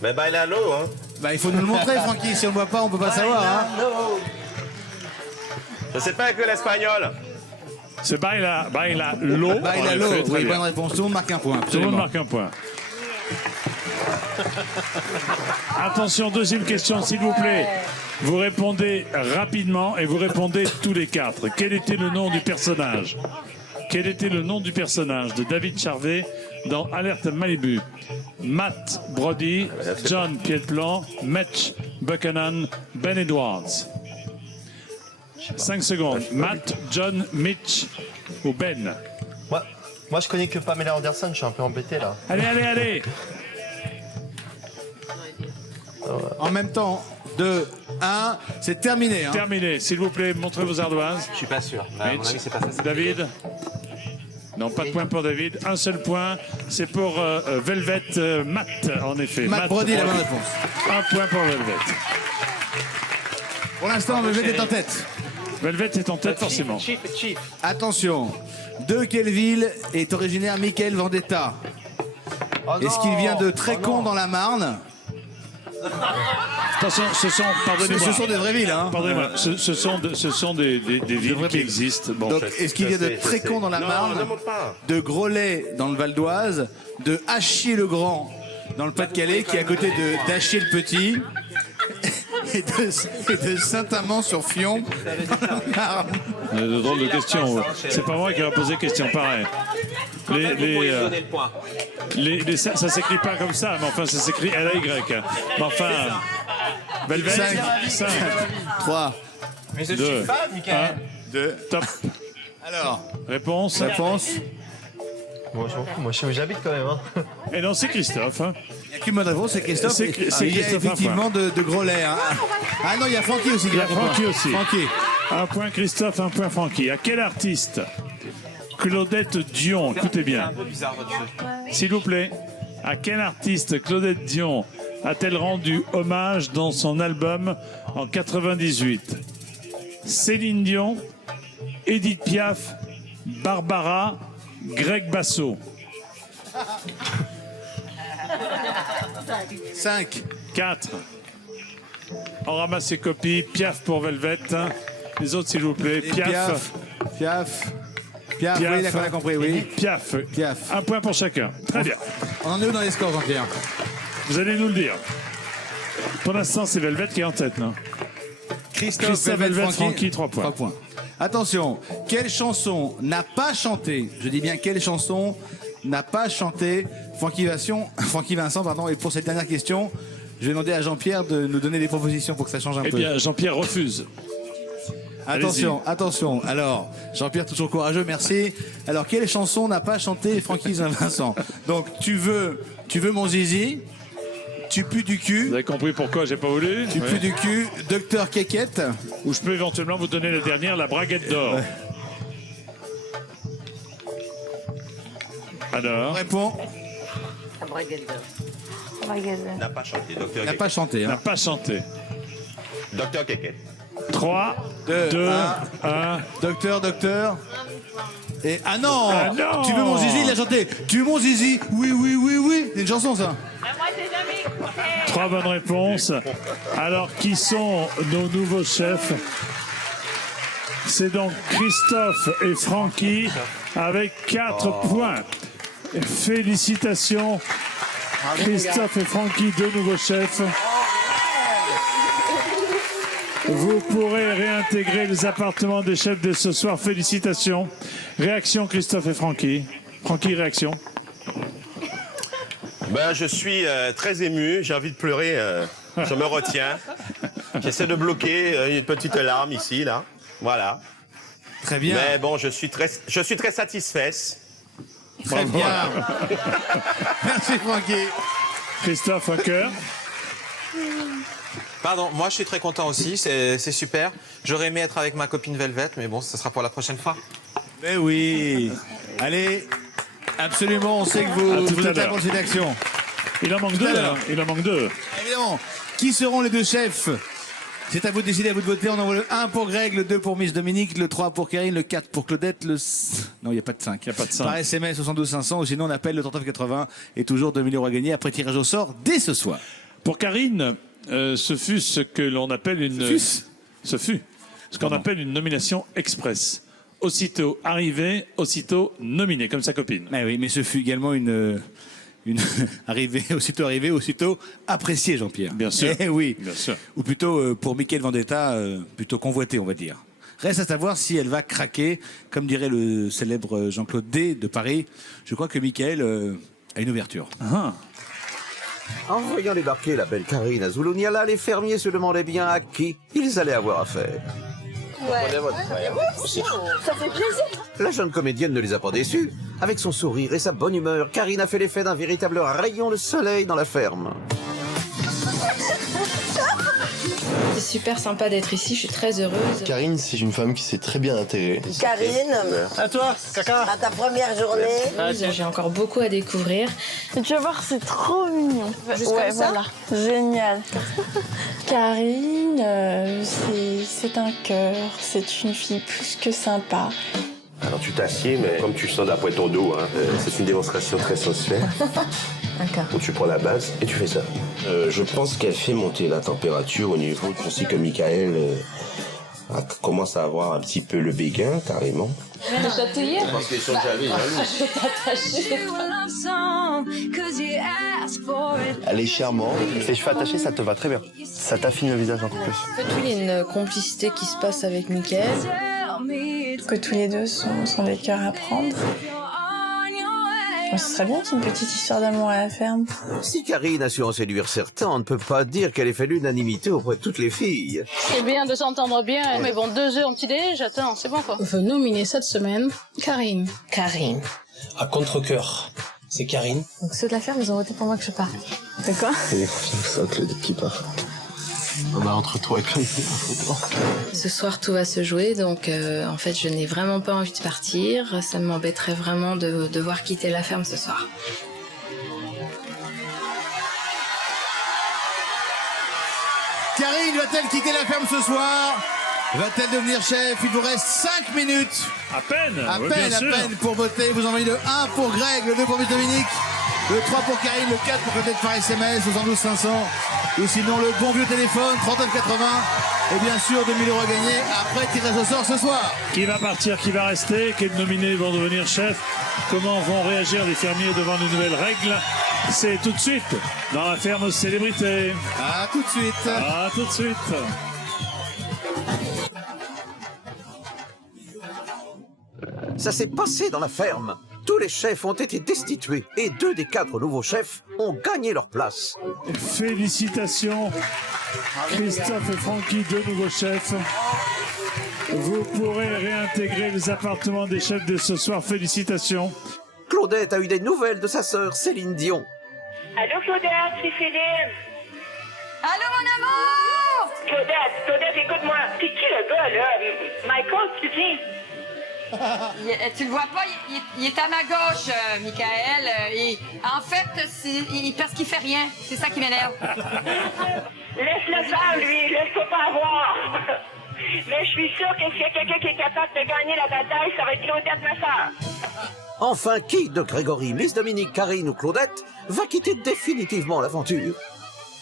Mais baila l'eau, hein. Bah, il faut nous le montrer, Francky. Si on ne voit pas, on peut pas savoir. Hein. Je sais pas que l'espagnol. C'est baila l'eau. Baila l'eau. Oui, bonne réponse. Tout le monde marque un point. Tout le monde marque un point. Attention, deuxième question, s'il vous plaît. Vous répondez rapidement et vous répondez tous les 4. Quel était le nom du personnage? Quel était le nom du personnage de David Charvet dans Alerte Malibu? Matt Brody, John Piedplan, Mitch Buchanan, Ben Edwards. 5 secondes. Matt, John, Mitch ou Ben? Moi, je connais que Pamela Anderson, je suis un peu embêté là. Allez. En même temps, 2, 1, c'est terminé. Hein. Terminé. S'il vous plaît, montrez vos ardoises. Je suis pas sûr. À mon avis, c'est pas ça. David? Non, pas de point pour David. Un seul point, c'est pour Velvet Matt, en effet. Matt Brody, la bonne réponse. Un point pour Velvet. Pour l'instant, Velvet est en tête. Velvet est en tête, forcément. Attention. De quelle ville est originaire Michael Vendetta? Est-ce qu'il vient de Trécon dans la Marne? Attention, pardonnez-moi. Ce sont des vraies villes, hein. Pardonnez-moi, ce sont des villes qui existent. Bon, donc, est-ce qu'il vient de Trécon dans la Marne, de Groslay dans le Val d'Oise, de Hachier-le-Grand dans le Pas-de-Calais, qui est à côté d'Hachier-le-Petit, et de Saint-Amand-sur-Fion dans la Marne? De drôles de questions. C'est pas moi qui ai posé question pareille. Ça s'écrit pas comme ça, mais enfin ça s'écrit L-A-Y. Mais enfin, Velvet, 5, 3, 2, 1, top. Alors, réponse. Moi, je m'en fous, moi j'habite quand même. Hein. Et non, c'est Christophe. Hein. Il n'y a qu'une bonne réponse, c'est Christophe. C'est il y a Christophe, effectivement de Groslay. Hein. Ah non, il y a Francky aussi. Il y a Francky aussi. Francky. Un point Christophe, un point Francky. À quel artiste Claudette Dion, écoutez bien. S'il vous plaît, à quel artiste Claudette Dion a-t-elle rendu hommage dans son album en 98? Céline Dion, Edith Piaf, Barbara, Greg Basso. 5. 4. On ramasse ses copies. Piaf pour Velvet. Les autres, s'il vous plaît. Piaf. Oui, d'accord, on a compris, oui. Piaf. Un point pour chacun. Très bien. On en est où dans les scores, Jean-Pierre? Vous allez nous le dire. Pour l'instant, c'est Velvet qui est en tête, non? Christophe Velvet, Francky, 3 points. 3 points. Attention, quelle chanson n'a pas chanté, je dis bien quelle chanson n'a pas chanté Francky Vincent, pardon. Et pour cette dernière question, je vais demander à Jean-Pierre de nous donner des propositions pour que ça change un peu. Eh bien, Jean-Pierre refuse. Attention, attention. Alors, Jean-Pierre, toujours courageux, merci. Alors, quelle chanson n'a pas chanté Francky Vincent? Donc, tu veux mon zizi, tu pues du cul. Vous avez compris pourquoi j'ai pas voulu? Tu pues du cul, Docteur Kékette. Ou je peux éventuellement vous donner la dernière, la braguette d'or. Ouais. Alors? Réponds. La braguette d'or. N'a pas chanté, docteur N'a pas chanté. N'a Hein. pas chanté. Docteur Keke. 3, 2, 1. Docteur. Et ah non, Ah non. Tu veux mon zizi, il a chanté. Tu veux mon zizi, oui. C'est une chanson ça. 3 bonnes réponses. Alors, qui sont nos nouveaux chefs? C'est donc Christophe et Francky avec 4 points. Félicitations. Christophe et Francky, 2 nouveaux chefs. Vous pourrez réintégrer les appartements des chefs de ce soir. Félicitations. Réaction, Christophe et Francky. Francky, réaction. Ben, je suis très ému, j'ai envie de pleurer, je me retiens. J'essaie de bloquer une petite larme ici, là. Voilà. Très bien. Mais bon, je suis très satisfait. Très bien. Merci Francky. Christophe, un cœur. Pardon, moi je suis très content aussi, c'est super. J'aurais aimé être avec ma copine Velvet, mais bon, ce sera pour la prochaine fois. Mais oui. Allez, absolument, on sait que vous êtes là pour cette action. Il en manque 2. Il en manque 2. Évidemment. Qui seront les 2 chefs? C'est à vous de décider, à vous de voter. On envoie le 1 pour Greg, le 2 pour Miss Non, le 3 pour Karine, le 4 pour Claudette, le... Non, il n'y a pas de 5. Il n'y a pas de 5. Par SMS 72 500, ou sinon on appelle le 3980 et toujours 2000 € à gagner après tirage au sort dès ce soir. Pour Karine, ce fut ce que l'on appelle une... Ce fut ce qu'on appelle une nomination express. Aussitôt arrivé, aussitôt nominé, comme sa copine. Ah oui, mais ce fut également une arrivée, aussitôt appréciée, Jean-Pierre. Bien sûr. Eh oui. Bien sûr. Ou plutôt, pour Mickaël Vendetta, plutôt convoitée, on va dire. Reste à savoir si elle va craquer, comme dirait le célèbre Jean-Claude D de Paris. Je crois que Mickaël a une ouverture. Ah. En voyant débarquer la belle Karine à Zoulouniala, les fermiers se demandaient bien à qui ils allaient avoir affaire. Ouais. Ça fait plaisir. La jeune comédienne ne les a pas déçus. Avec son sourire et sa bonne humeur, Karine a fait l'effet d'un véritable rayon de soleil dans la ferme. C'est super sympa d'être ici, je suis très heureuse. Karine, c'est une femme qui s'est très bien intégrée. Karine, À toi, caca. à ta première journée. J'ai encore beaucoup à découvrir. Tu vas voir, c'est trop mignon. Juste comme ça voilà. Génial. Karine, c'est un cœur, c'est une fille plus que sympa. Alors tu t'assieds, mais comme tu sens d'après ton dos, hein, c'est une démonstration très sensuelle. D'accord. Donc tu prends la base et tu fais ça. Je pense qu'elle fait monter la température au niveau. Je sais que Michael commence à avoir un petit peu le béguin, carrément. Je vais t'attacher. Parce qu'ils sont déjà venus, Je vais t'attacher. Elle est charmante. Les cheveux attachés, ça te va très bien. Ça t'affine le visage encore plus. En fait, oui, il y a une complicité qui se passe avec Mickaël. Que tous les deux sont des cœurs à prendre. Ce serait bien qu'il y ait une petite histoire d'amour à la ferme. Si Karine a su en séduire certains, on ne peut pas dire qu'elle ait fait l'unanimité auprès de toutes les filles. C'est bien de s'entendre bien, mais bon, 2 œufs en petit déj, attends, c'est bon quoi. On veut nominer cette semaine Karine. Karine. À contre-cœur. C'est Karine. Donc ceux de la ferme, ils ont voté pour moi que je parte. D'accord. Et ça, le qui part. Entre toi et Claude. Ce soir, tout va se jouer, donc en fait, je n'ai vraiment pas envie de partir. Ça m'embêterait vraiment de devoir quitter la ferme ce soir. Karine va-t-elle quitter la ferme ce soir? Va-t-elle devenir chef? Il vous reste 5 minutes. À peine. À oui, peine, bien à sûr. peine pour voter. Vous envoyez le 1 pour Greg, le 2 pour Miss Dominique, le 3 pour Karine, le 4 pour peut-être par SMS, 72 500. Ou sinon le bon vieux téléphone, 3980. Et bien sûr, 2000 € à gagner après tirage au sort ce soir. Qui va partir, qui va rester, quels nominés vont devenir chefs, comment vont réagir les fermiers devant les nouvelles règles. C'est tout de suite dans la ferme célébrité. À tout de suite. À tout de suite. Ça s'est passé dans la ferme. Tous les chefs ont été destitués et 2 des 4 nouveaux chefs ont gagné leur place. Félicitations. Christophe et Francky, 2 nouveaux chefs. Vous pourrez réintégrer les appartements des chefs de ce soir. Félicitations. Claudette a eu des nouvelles de sa sœur Céline Dion. Allô, Claudette, c'est Céline. Allô, mon amour! Claudette, écoute-moi. C'est qui le gars, là? Michael, tu dis? Tu le vois pas, il est à ma gauche, Michael. En fait, parce qu'il fait rien. C'est ça qui m'énerve. Laisse-le faire, lui. Laisse-toi pas avoir. Mais je suis sûre que s'il y a quelqu'un qui est capable de gagner la bataille, ça va être Claudette, ma sœur. Enfin, qui de Grégory, Miss Dominique, Karine ou Claudette va quitter définitivement l'aventure?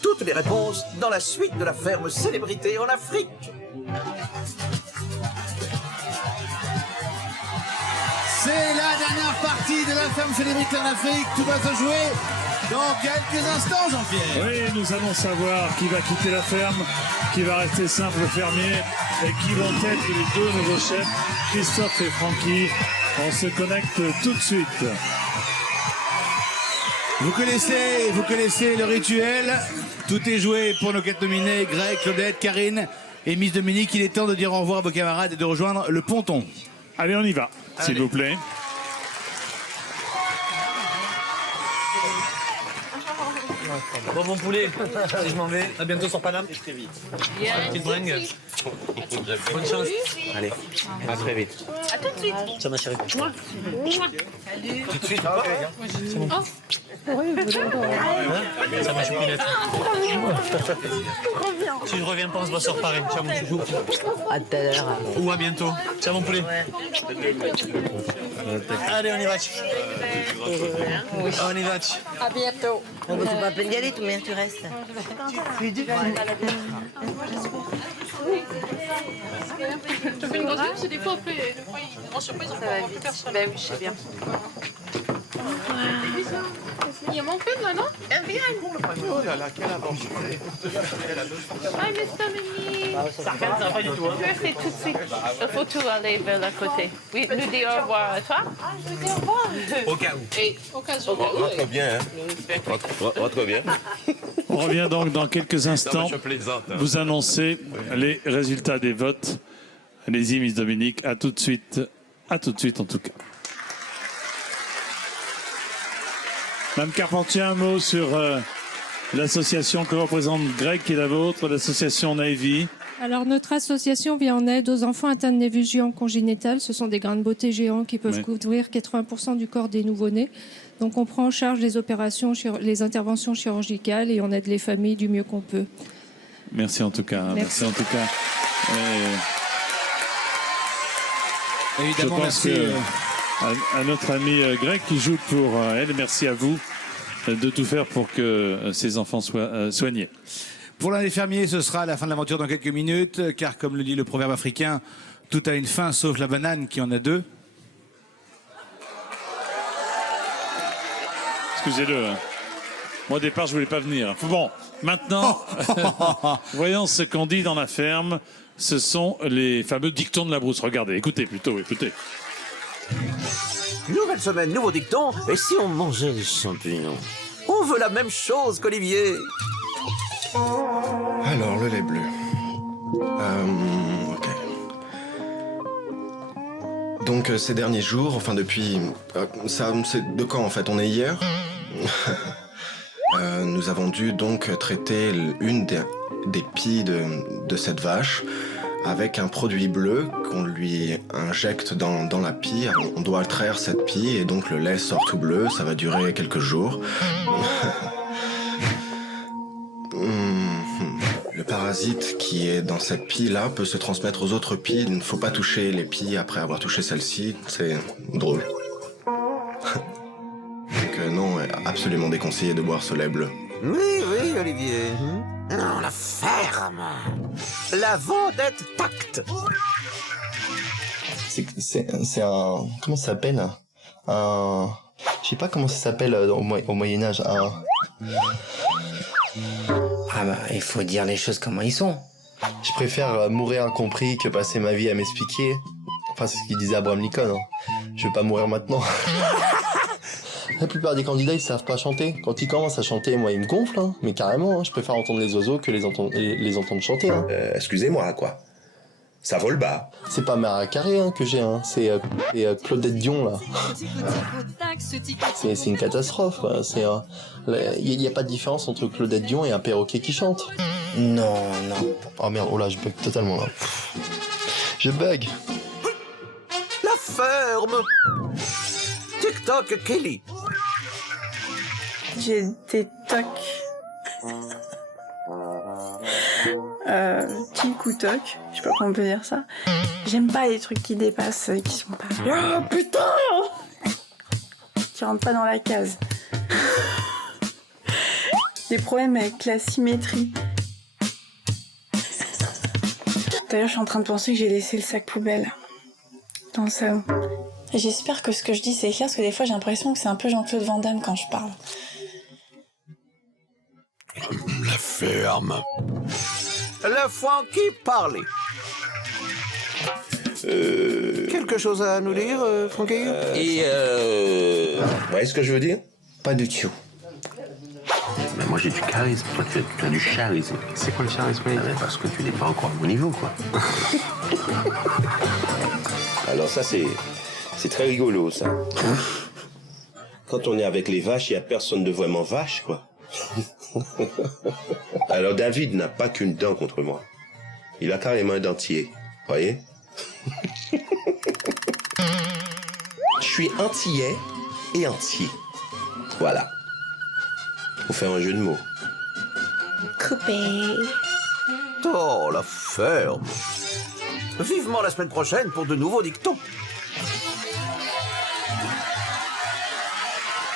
Toutes les réponses dans la suite de la ferme célébrité en Afrique. C'est la dernière partie de la ferme célébrité en Afrique. Tout va se jouer dans quelques instants, Jean-Pierre. Oui, nous allons savoir qui va quitter la ferme, qui va rester simple fermier et qui vont être les deux nouveaux chefs, Christophe et Francky. On se connecte tout de suite. Vous connaissez le rituel. Tout est joué pour nos 4 nominés, Greg, Claudette, Karine et Miss Dominique. Il est temps de dire au revoir à vos camarades et de rejoindre le ponton. Allez, on y va, s'il vous plaît. Bon, mon poulet, je m'en vais. À bientôt sur Paname. Et très vite. Petite bringue. Bonne chance. Allez, à très vite. À tout de suite. Ciao, ma chérie. Salut. Tout de suite, hein. C'est bon. Ça m'a choupinette. Si je reviens pas, on se voit sur Paris. Ciao, mon chouchou. À tout à l'heure. Ou à bientôt. Ciao, mon poulet. Allez, on y va. On y va. À bientôt. On ne pas peine d'y aller, mais tu restes. Tu fais une grosse parce que des fois, après, en surprise, on va vite. Ben oui, je sais bien. Il y a mon film là, non? Oh là là, quelle avance. Hi, Miss Dominique. Ça regarde, ça va pas du tout. Je fais tout de suite. Il faut tout aller vers le côté. Oui, nous dire au revoir à toi. Je dis au revoir. Au cas où. Et au cas où. Rentre bien, hein. Rentre bien. On revient donc dans quelques instants. Non, je plaisante, hein. Vous annoncer les résultats des votes. Allez-y, Miss Dominique. À tout de suite. À tout de suite, en tout cas. Mme Carpentier, un mot sur l'association que représente Greg, qui est la vôtre, l'association Navy. Alors, notre association vient en aide aux enfants atteints de névus congénitales. Ce sont des grains de beauté géants qui peuvent couvrir 80% du corps des nouveau-nés. Donc, on prend en charge les opérations, les interventions chirurgicales et on aide les familles du mieux qu'on peut. Merci en tout cas. Merci en tout cas. Évidemment, je pense merci. à notre ami Greg qui joue pour elle. Merci à vous de tout faire pour que ces enfants soient soignés. Pour l'un des fermiers, ce sera la fin de l'aventure dans quelques minutes, car comme le dit le proverbe africain, tout a une fin sauf la banane qui en a deux. Excusez-le. Moi, au départ, je voulais pas venir. Bon, maintenant, voyons ce qu'on dit dans la ferme. Ce sont les fameux dictons de la brousse. Regardez, écoutez plutôt, écoutez. Nouvelle semaine, nouveau dicton. Et si on mangeait des champignons? On veut la même chose qu'Olivier. Alors, le lait bleu. Ok. Donc, ces derniers jours, enfin depuis... ça, c'est de quand, en fait? On est hier. Nous avons dû donc traiter une des pies de cette vache avec un produit bleu qu'on lui injecte dans la pie. On doit extraire cette pie et donc le lait sort tout bleu. Ça va durer quelques jours. Le parasite qui est dans cette pie-là peut se transmettre aux autres pies. Il ne faut pas toucher les pies après avoir touché celle-ci. C'est drôle. Donc non, absolument déconseillé de boire ce lait bleu. Oui, oui, Olivier. Non, la ferme. La vendette tacte. C'est un... Comment ça s'appelle? Un... Je sais pas comment ça s'appelle au Moyen-Âge. Ah bah, il faut dire les choses comment ils sont. Je préfère mourir incompris que passer ma vie à m'expliquer. Enfin, c'est ce qu'il disait Abraham Lincoln. Hein. Je veux pas mourir maintenant. La plupart des candidats, ils savent pas chanter. Quand ils commencent à chanter, moi, ils me gonflent. Hein. Mais carrément, hein, je préfère entendre les oiseaux que les entendre chanter. Hein. Excusez-moi, quoi. Ça vole bas. C'est pas Mariah Carey que j'ai, c'est Claudette Dion, là. C'est une catastrophe, quoi. Il n'y a pas de différence entre Claudette Dion et un perroquet qui chante. Non. Oh merde, oh là, je bug totalement, là. Je bug. La ferme. TikTok, Kelly. J'ai des tocs. Tic ou toc, je sais pas comment on peut dire ça. J'aime pas les trucs qui dépassent, qui sont pas... Oh putain, qui rentrent pas dans la case. Des problèmes avec la symétrie. D'ailleurs, je suis en train de penser que j'ai laissé le sac poubelle dans le salon. Et j'espère que ce que je dis c'est clair, parce que des fois j'ai l'impression que c'est un peu Jean-Claude Van Damme quand je parle. La ferme. Le Francky parlait. Quelque chose à nous dire, Francky Vous voyez ce que je veux dire? Pas du tout. Mais moi j'ai du charisme, toi tu as du charisme. C'est quoi le charisme? Parce que tu n'es pas encore à mon niveau, quoi. Alors ça, c'est très rigolo, ça. Quand on est avec les vaches, il n'y a personne de vraiment vache, quoi. Alors David n'a pas qu'une dent contre moi. Il a carrément un dentier, voyez. Je suis antillais et entier. Voilà. Pour faire un jeu de mots. Coupé. Oh, la ferme. Vivement la semaine prochaine pour de nouveaux dictons.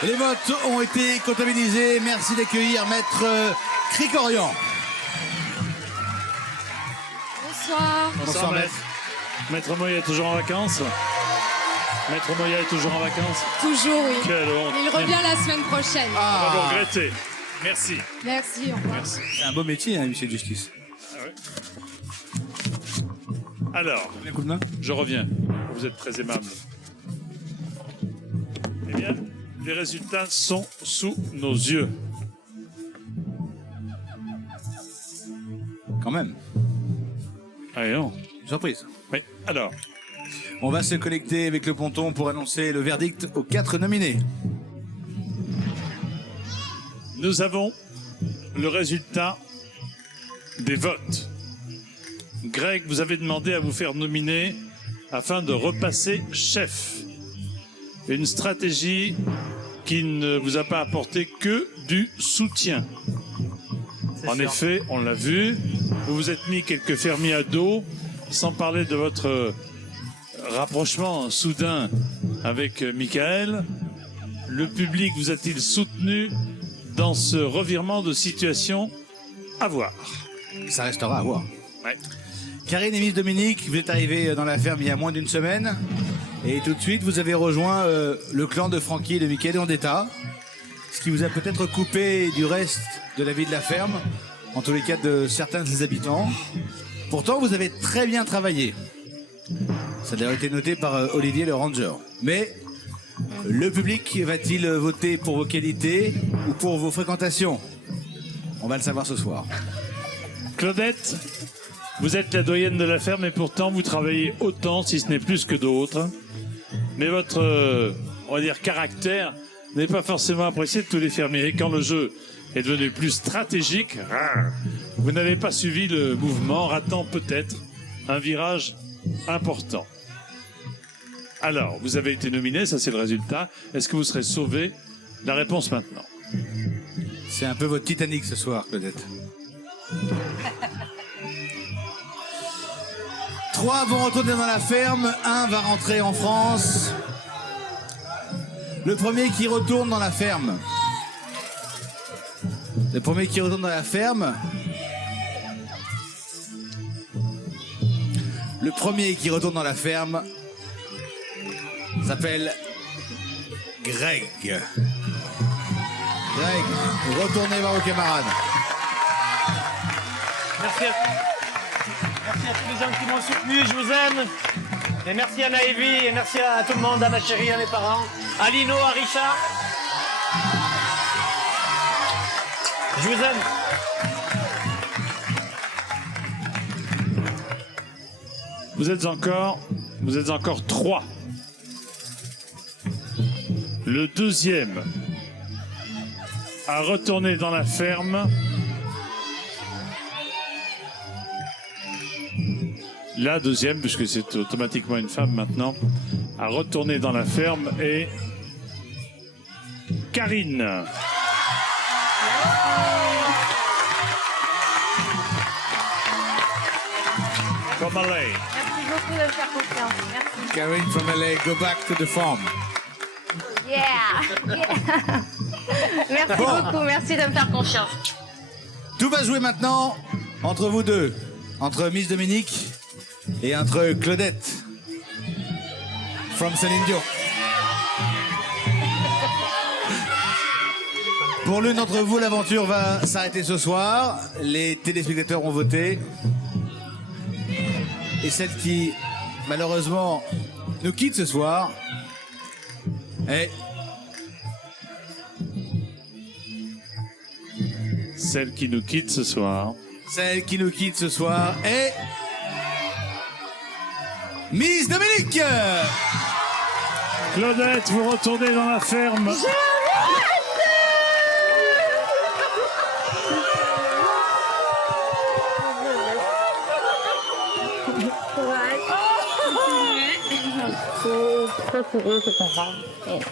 Les votes ont été comptabilisés. Merci d'accueillir Maître Krikorian. Bonsoir. Bonsoir, Maître. Maître Moya est toujours en vacances. Maître Moya est toujours en vacances. Toujours, oui. Quelle honte. Il revient la semaine prochaine. On va vous regretter. Merci. Merci, au revoir. Merci. C'est un beau métier, huissier de justice. Ah ouais. Alors, je reviens. Vous êtes très aimable. Eh bien, les résultats sont sous nos yeux. Quand même. Allez, non. Surprise. Oui, alors. On va se connecter avec le ponton pour annoncer le verdict aux 4 nominés. Nous avons le résultat des votes. Greg, vous avez demandé à vous faire nominer afin de repasser chef. Une stratégie qui ne vous a pas apporté que du soutien. En effet, on l'a vu, vous vous êtes mis quelques fermiers à dos, sans parler de votre rapprochement soudain avec Michael. Le public vous a-t-il soutenu dans ce revirement de situation? À voir. Ça restera à voir. Ouais. Karine et Miss Dominique, vous êtes arrivés dans la ferme il y a moins d'une semaine. Et tout de suite, vous avez rejoint le clan de Francky et de Michael Vendetta. Ce qui vous a peut-être coupé du reste de la vie de la ferme, en tous les cas de certains de ses habitants. Pourtant, vous avez très bien travaillé. Ça a d'ailleurs été noté par Olivier le Ranger. Mais le public va-t-il voter pour vos qualités ou pour vos fréquentations? On va le savoir ce soir. Claudette, vous êtes la doyenne de la ferme et pourtant vous travaillez autant, si ce n'est plus que d'autres. Mais votre, on va dire, caractère n'est pas forcément apprécié de tous les fermiers. Et quand le jeu est devenu plus stratégique, vous n'avez pas suivi le mouvement, ratant peut-être un virage important. Alors, vous avez été nominé, ça c'est le résultat. Est-ce que vous serez sauvé? La réponse maintenant. C'est un peu votre Titanic ce soir, Claudette. 3 vont retourner dans la ferme, 1 va rentrer en France. Le premier qui retourne dans la ferme. Le premier qui retourne dans la ferme. Le premier qui retourne dans la ferme s'appelle Greg. Greg, retournez voir vos camarades. Merci à tous les gens qui m'ont soutenu, je vous aime. Et merci à Naëvi, et merci à tout le monde, à ma chérie, à mes parents, à Lino, à Richard. Je vous aime. Vous êtes encore 3. Le deuxième à retourner dans la ferme. La deuxième, puisque c'est automatiquement une femme maintenant, à retourner dans la ferme est Karine. From LA. Merci beaucoup de me faire confiance. Merci. Karine from LA, go back to the farm. Yeah. Merci Bon. beaucoup, merci de me faire confiance. Tout va jouer maintenant entre vous deux, entre Miss Dominique et entre Claudette from Céline Dion. Pour l'une d'entre vous, l'aventure va s'arrêter ce soir. Les téléspectateurs ont voté. Et celle qui, malheureusement, nous quitte ce soir est... Celle qui nous quitte ce soir. Celle qui nous quitte ce soir est... Miss Dominique. Claudette, vous retournez dans la ferme.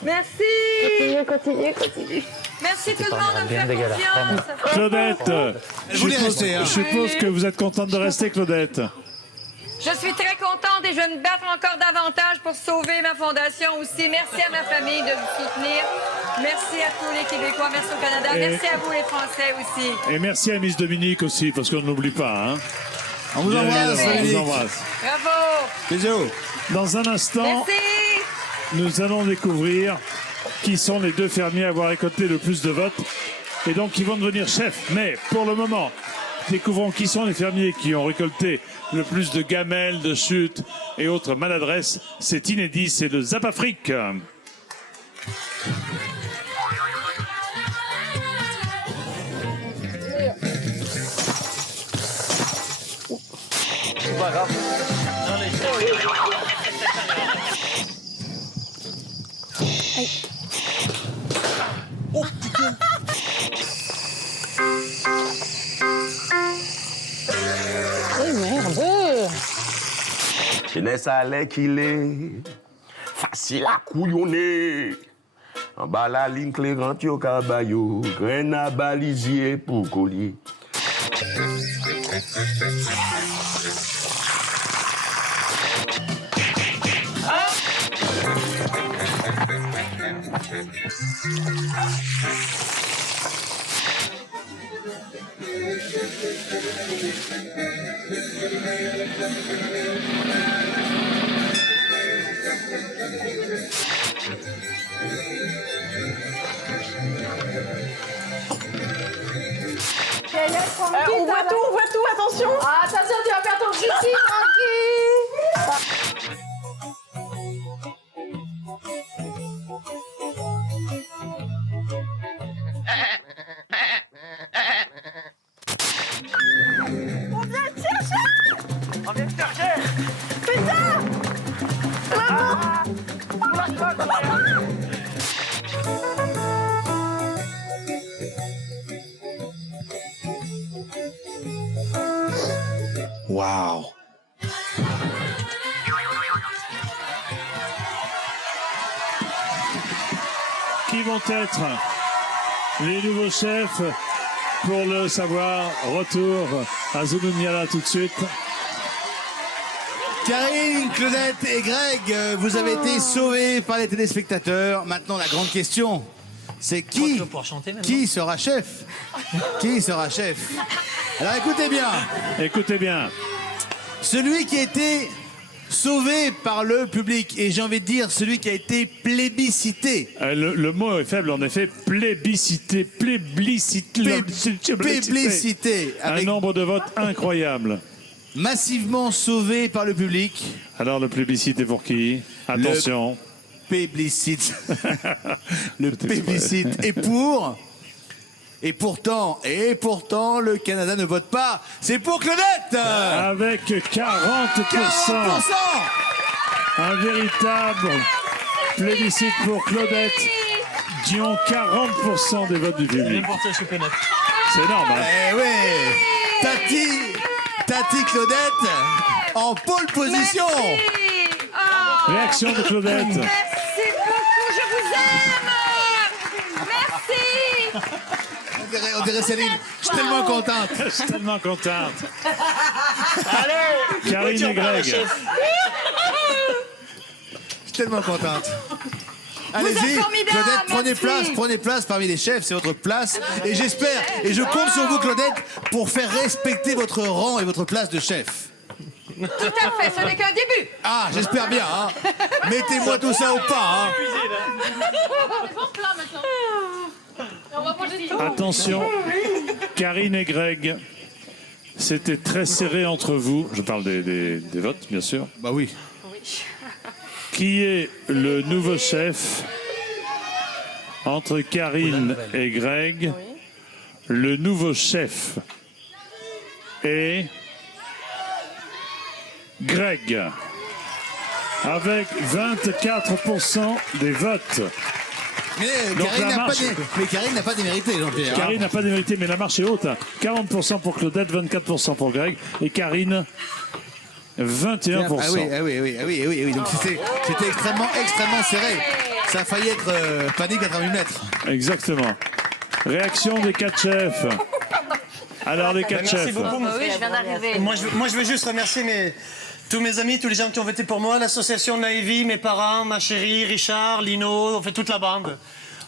Merci. Continuez. Merci tout le monde de me faire confiance. Claudette, Elle voulait rester, hein. je suppose que vous êtes contente de rester, Claudette. Je suis très contente et je vais me battre encore davantage pour sauver ma fondation aussi. Merci à ma famille de me soutenir. Merci à tous les Québécois. Merci au Canada. Et- Merci à vous les Français aussi. Et merci à Miss Dominique aussi, parce qu'on n'oublie pas. Hein. On vous embrasse, On vous Dominique. embrasse. Bravo. Bisous. Dans un instant, Merci. nous allons découvrir qui sont les 2 fermiers à avoir récolté le plus de votes. Et donc, ils vont devenir chefs. Mais pour le moment, découvrons qui sont les fermiers qui ont récolté le plus de gamelles, de chutes et autres maladresses. C'est inédit, c'est le Zap Afrique. C'est pas grave. Oh putain. Oh merde. Jeunesse à l'air qu'il est, facile à couillonner. En bas la ligne clairante yo cabayou, graine à balisier pour collier. On voit tout, attention. Ah, attention, tu vas faire ton pipi, tranquille. On vient te chercher. On vient te chercher. Putain. Waouh. Qui vont être les nouveaux chefs? Pour le savoir, retour à Zouloumiala tout de suite. Karine, Claudette et Greg, vous avez été sauvés par les téléspectateurs. Maintenant, la grande question, c'est qui sera chef? Qui sera chef? Alors écoutez bien. Écoutez bien. Celui qui a été sauvé par le public, et j'ai envie de dire celui qui a été plébiscité. Le mot est faible, en effet. Plébiscité. Plébiscité. Un nombre de votes incroyable. Massivement sauvé par le public. Alors, le plébiscite est pour qui? Attention. Plébiscite. Le plébiscite est pour Et pourtant, le Canada ne vote pas. C'est pour Claudette. Avec 40%. Un véritable plébiscite pour Claudette. Dion, 40% des votes du public. C'est énorme. Hein? Eh oui. Tati Claudette en pole position. Réaction de Claudette. Merci beaucoup, je vous aime. Merci. On dirait Céline. Je suis tellement contente. Je suis tellement contente. Allez, Karine et Greg. Je suis tellement contente. Vous êtes Allez-y, formidable, Claudette, prenez place parmi les chefs, c'est votre place. Et j'espère, et je compte sur vous, Claudette, pour faire respecter votre rang et votre place de chef. Tout à fait, ce n'est qu'un début. Ah, j'espère bien. Hein. Mettez-moi tout ça au pas. Hein. Attention, Karine et Greg, c'était très serré entre vous. Je parle des votes, bien sûr. Bah oui. Qui est le nouveau chef entre Karine et Greg? Le nouveau chef est Greg, avec 24% des votes. Mais Donc, Karine n'a pas démérité, Jean-Pierre. Karine n'a pas démérité, mais la marche est haute. Hein. 40% pour Claudette, 24% pour Greg. Et Karine, 21%. Ah oui. Donc c'était extrêmement serré. Ça a failli être panique à 30 mètres. Exactement. Réaction des 4 chefs. Alors les 4 chefs. Merci beaucoup. Oui, je viens d'arriver. Moi, je veux juste remercier tous mes amis, tous les gens qui ont voté pour moi, l'association Naïvi, mes parents, ma chérie, Richard, Lino, on fait toute la bande.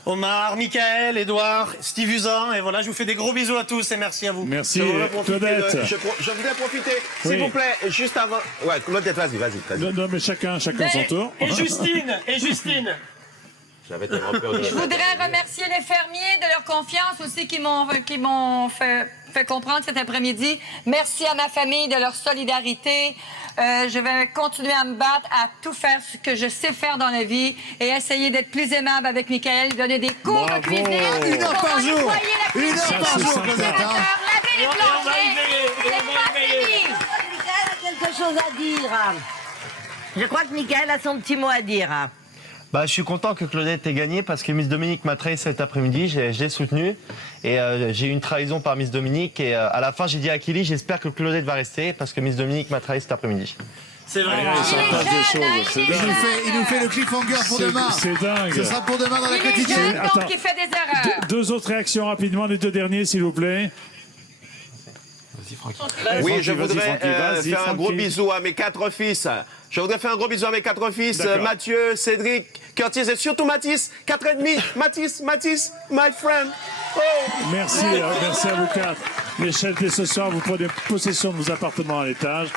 Omar, Michael, Edouard, Steve Usan, et voilà, je vous fais des gros bisous à tous et merci à vous. Merci, Claudette. Je voudrais profiter, Oui. s'il vous plaît, juste avant. Ouais, Claudette, vas-y. Non, mais chacun son tour. Et Justine. J'avais tellement peur de Je voudrais remercier les fermiers de leur confiance aussi qui m'ont fait comprendre cet après-midi. Merci à ma famille de leur solidarité. Je vais continuer à me battre, à tout faire ce que je sais faire dans la vie et essayer d'être plus aimable avec Michael, donner des cours de cuisine. 1 heure par jour. 1 heure par jour, Claudette. Laver les planchers. C'est pas fini. Michael a quelque chose à dire. Je crois que Michael a son petit mot à dire. Bah, je suis content que Claudette ait gagné parce que Miss Dominique m'a trahi cet après-midi, je l'ai soutenue et j'ai eu une trahison par Miss Dominique et à la fin j'ai dit à Kili, j'espère que Claudette va rester parce que Miss Dominique m'a trahi cet après-midi. C'est vrai. Il nous fait le cliffhanger pour demain. C'est dingue. Ce sera pour demain dans la Il est quotidienne. jeune, donc il fait des erreurs. Deux autres réactions rapidement, les deux derniers, s'il vous plaît. Oui, Francky, je voudrais Francky, faire un gros Francky. bisou à mes 4 fils. Je voudrais faire un gros bisou à mes 4 fils, D'accord. Mathieu, Cédric, Curtis et surtout Mathis, 4 et demi. Mathis, my friend. Oh. Merci à vous 4. Les chefs, dès ce soir, vous prenez possession de vos appartements à l'étage.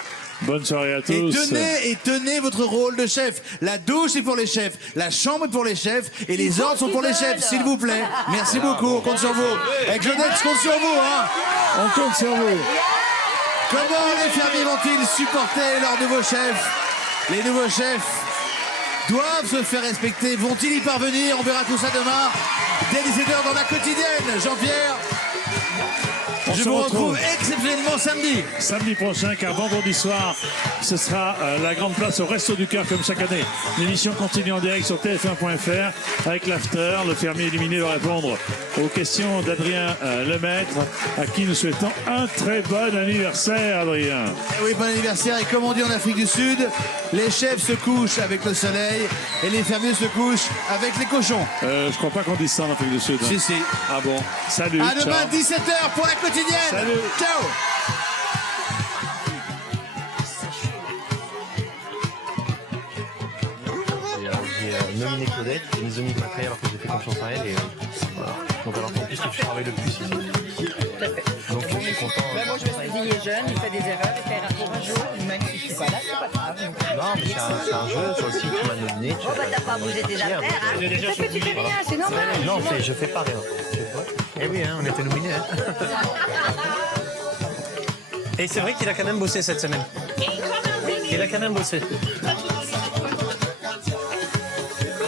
Bonne soirée à tous. Et tenez votre rôle de chef. La douche est pour les chefs, la chambre est pour les chefs et les ordres sont pour les chefs, s'il vous plaît. Merci beaucoup, on compte sur vous. Avec Claudette, je compte sur vous. Hein. On compte sur vous. Comment les fermiers vont-ils supporter leur nouveau chef? Les nouveaux chefs doivent se faire respecter. Vont-ils y parvenir? On verra tout ça demain, dès 17h dans la quotidienne. Jean-Pierre, je vous retrouve exceptionnellement samedi. Samedi prochain, car vendredi soir, ce sera la grande place au Resto du Cœur comme chaque année. L'émission continue en direct sur tf1.fr avec l'after. Le fermier éliminé va répondre aux questions d'Adrien Lemaître, à qui nous souhaitons un très bon anniversaire, Adrien. Oui, bon anniversaire. Et comme on dit en Afrique du Sud, les chefs se couchent avec le soleil et les fermiers se couchent avec les cochons. Je crois pas qu'on dise ça en Afrique du Sud. Si, si. Ah bon. Salut. À demain, ciao. 17h pour la quotidienne. Salut. Ciao. J'ai nominé Claudette, et Miss Dominique m'a trahi alors que j'ai fait confiance en elle et voilà. Donc alors qu'en plus que tu travailles le plus ici. Donc je suis content. Moi je me suis dit, il est jeune, il fait des erreurs, il fait un jour, même si je suis pas là, c'est pas grave. Non, mais c'est un jeu, toi aussi tu m'as nominé. Oh bah t'as pas bougé tes affaires, hein. Parce que tu fais rien, c'est normal. Non, je fais pas rien. Eh oui, hein, on était nominés. Hein. Et c'est vrai qu'il a quand même bossé cette semaine. Il a quand même bossé.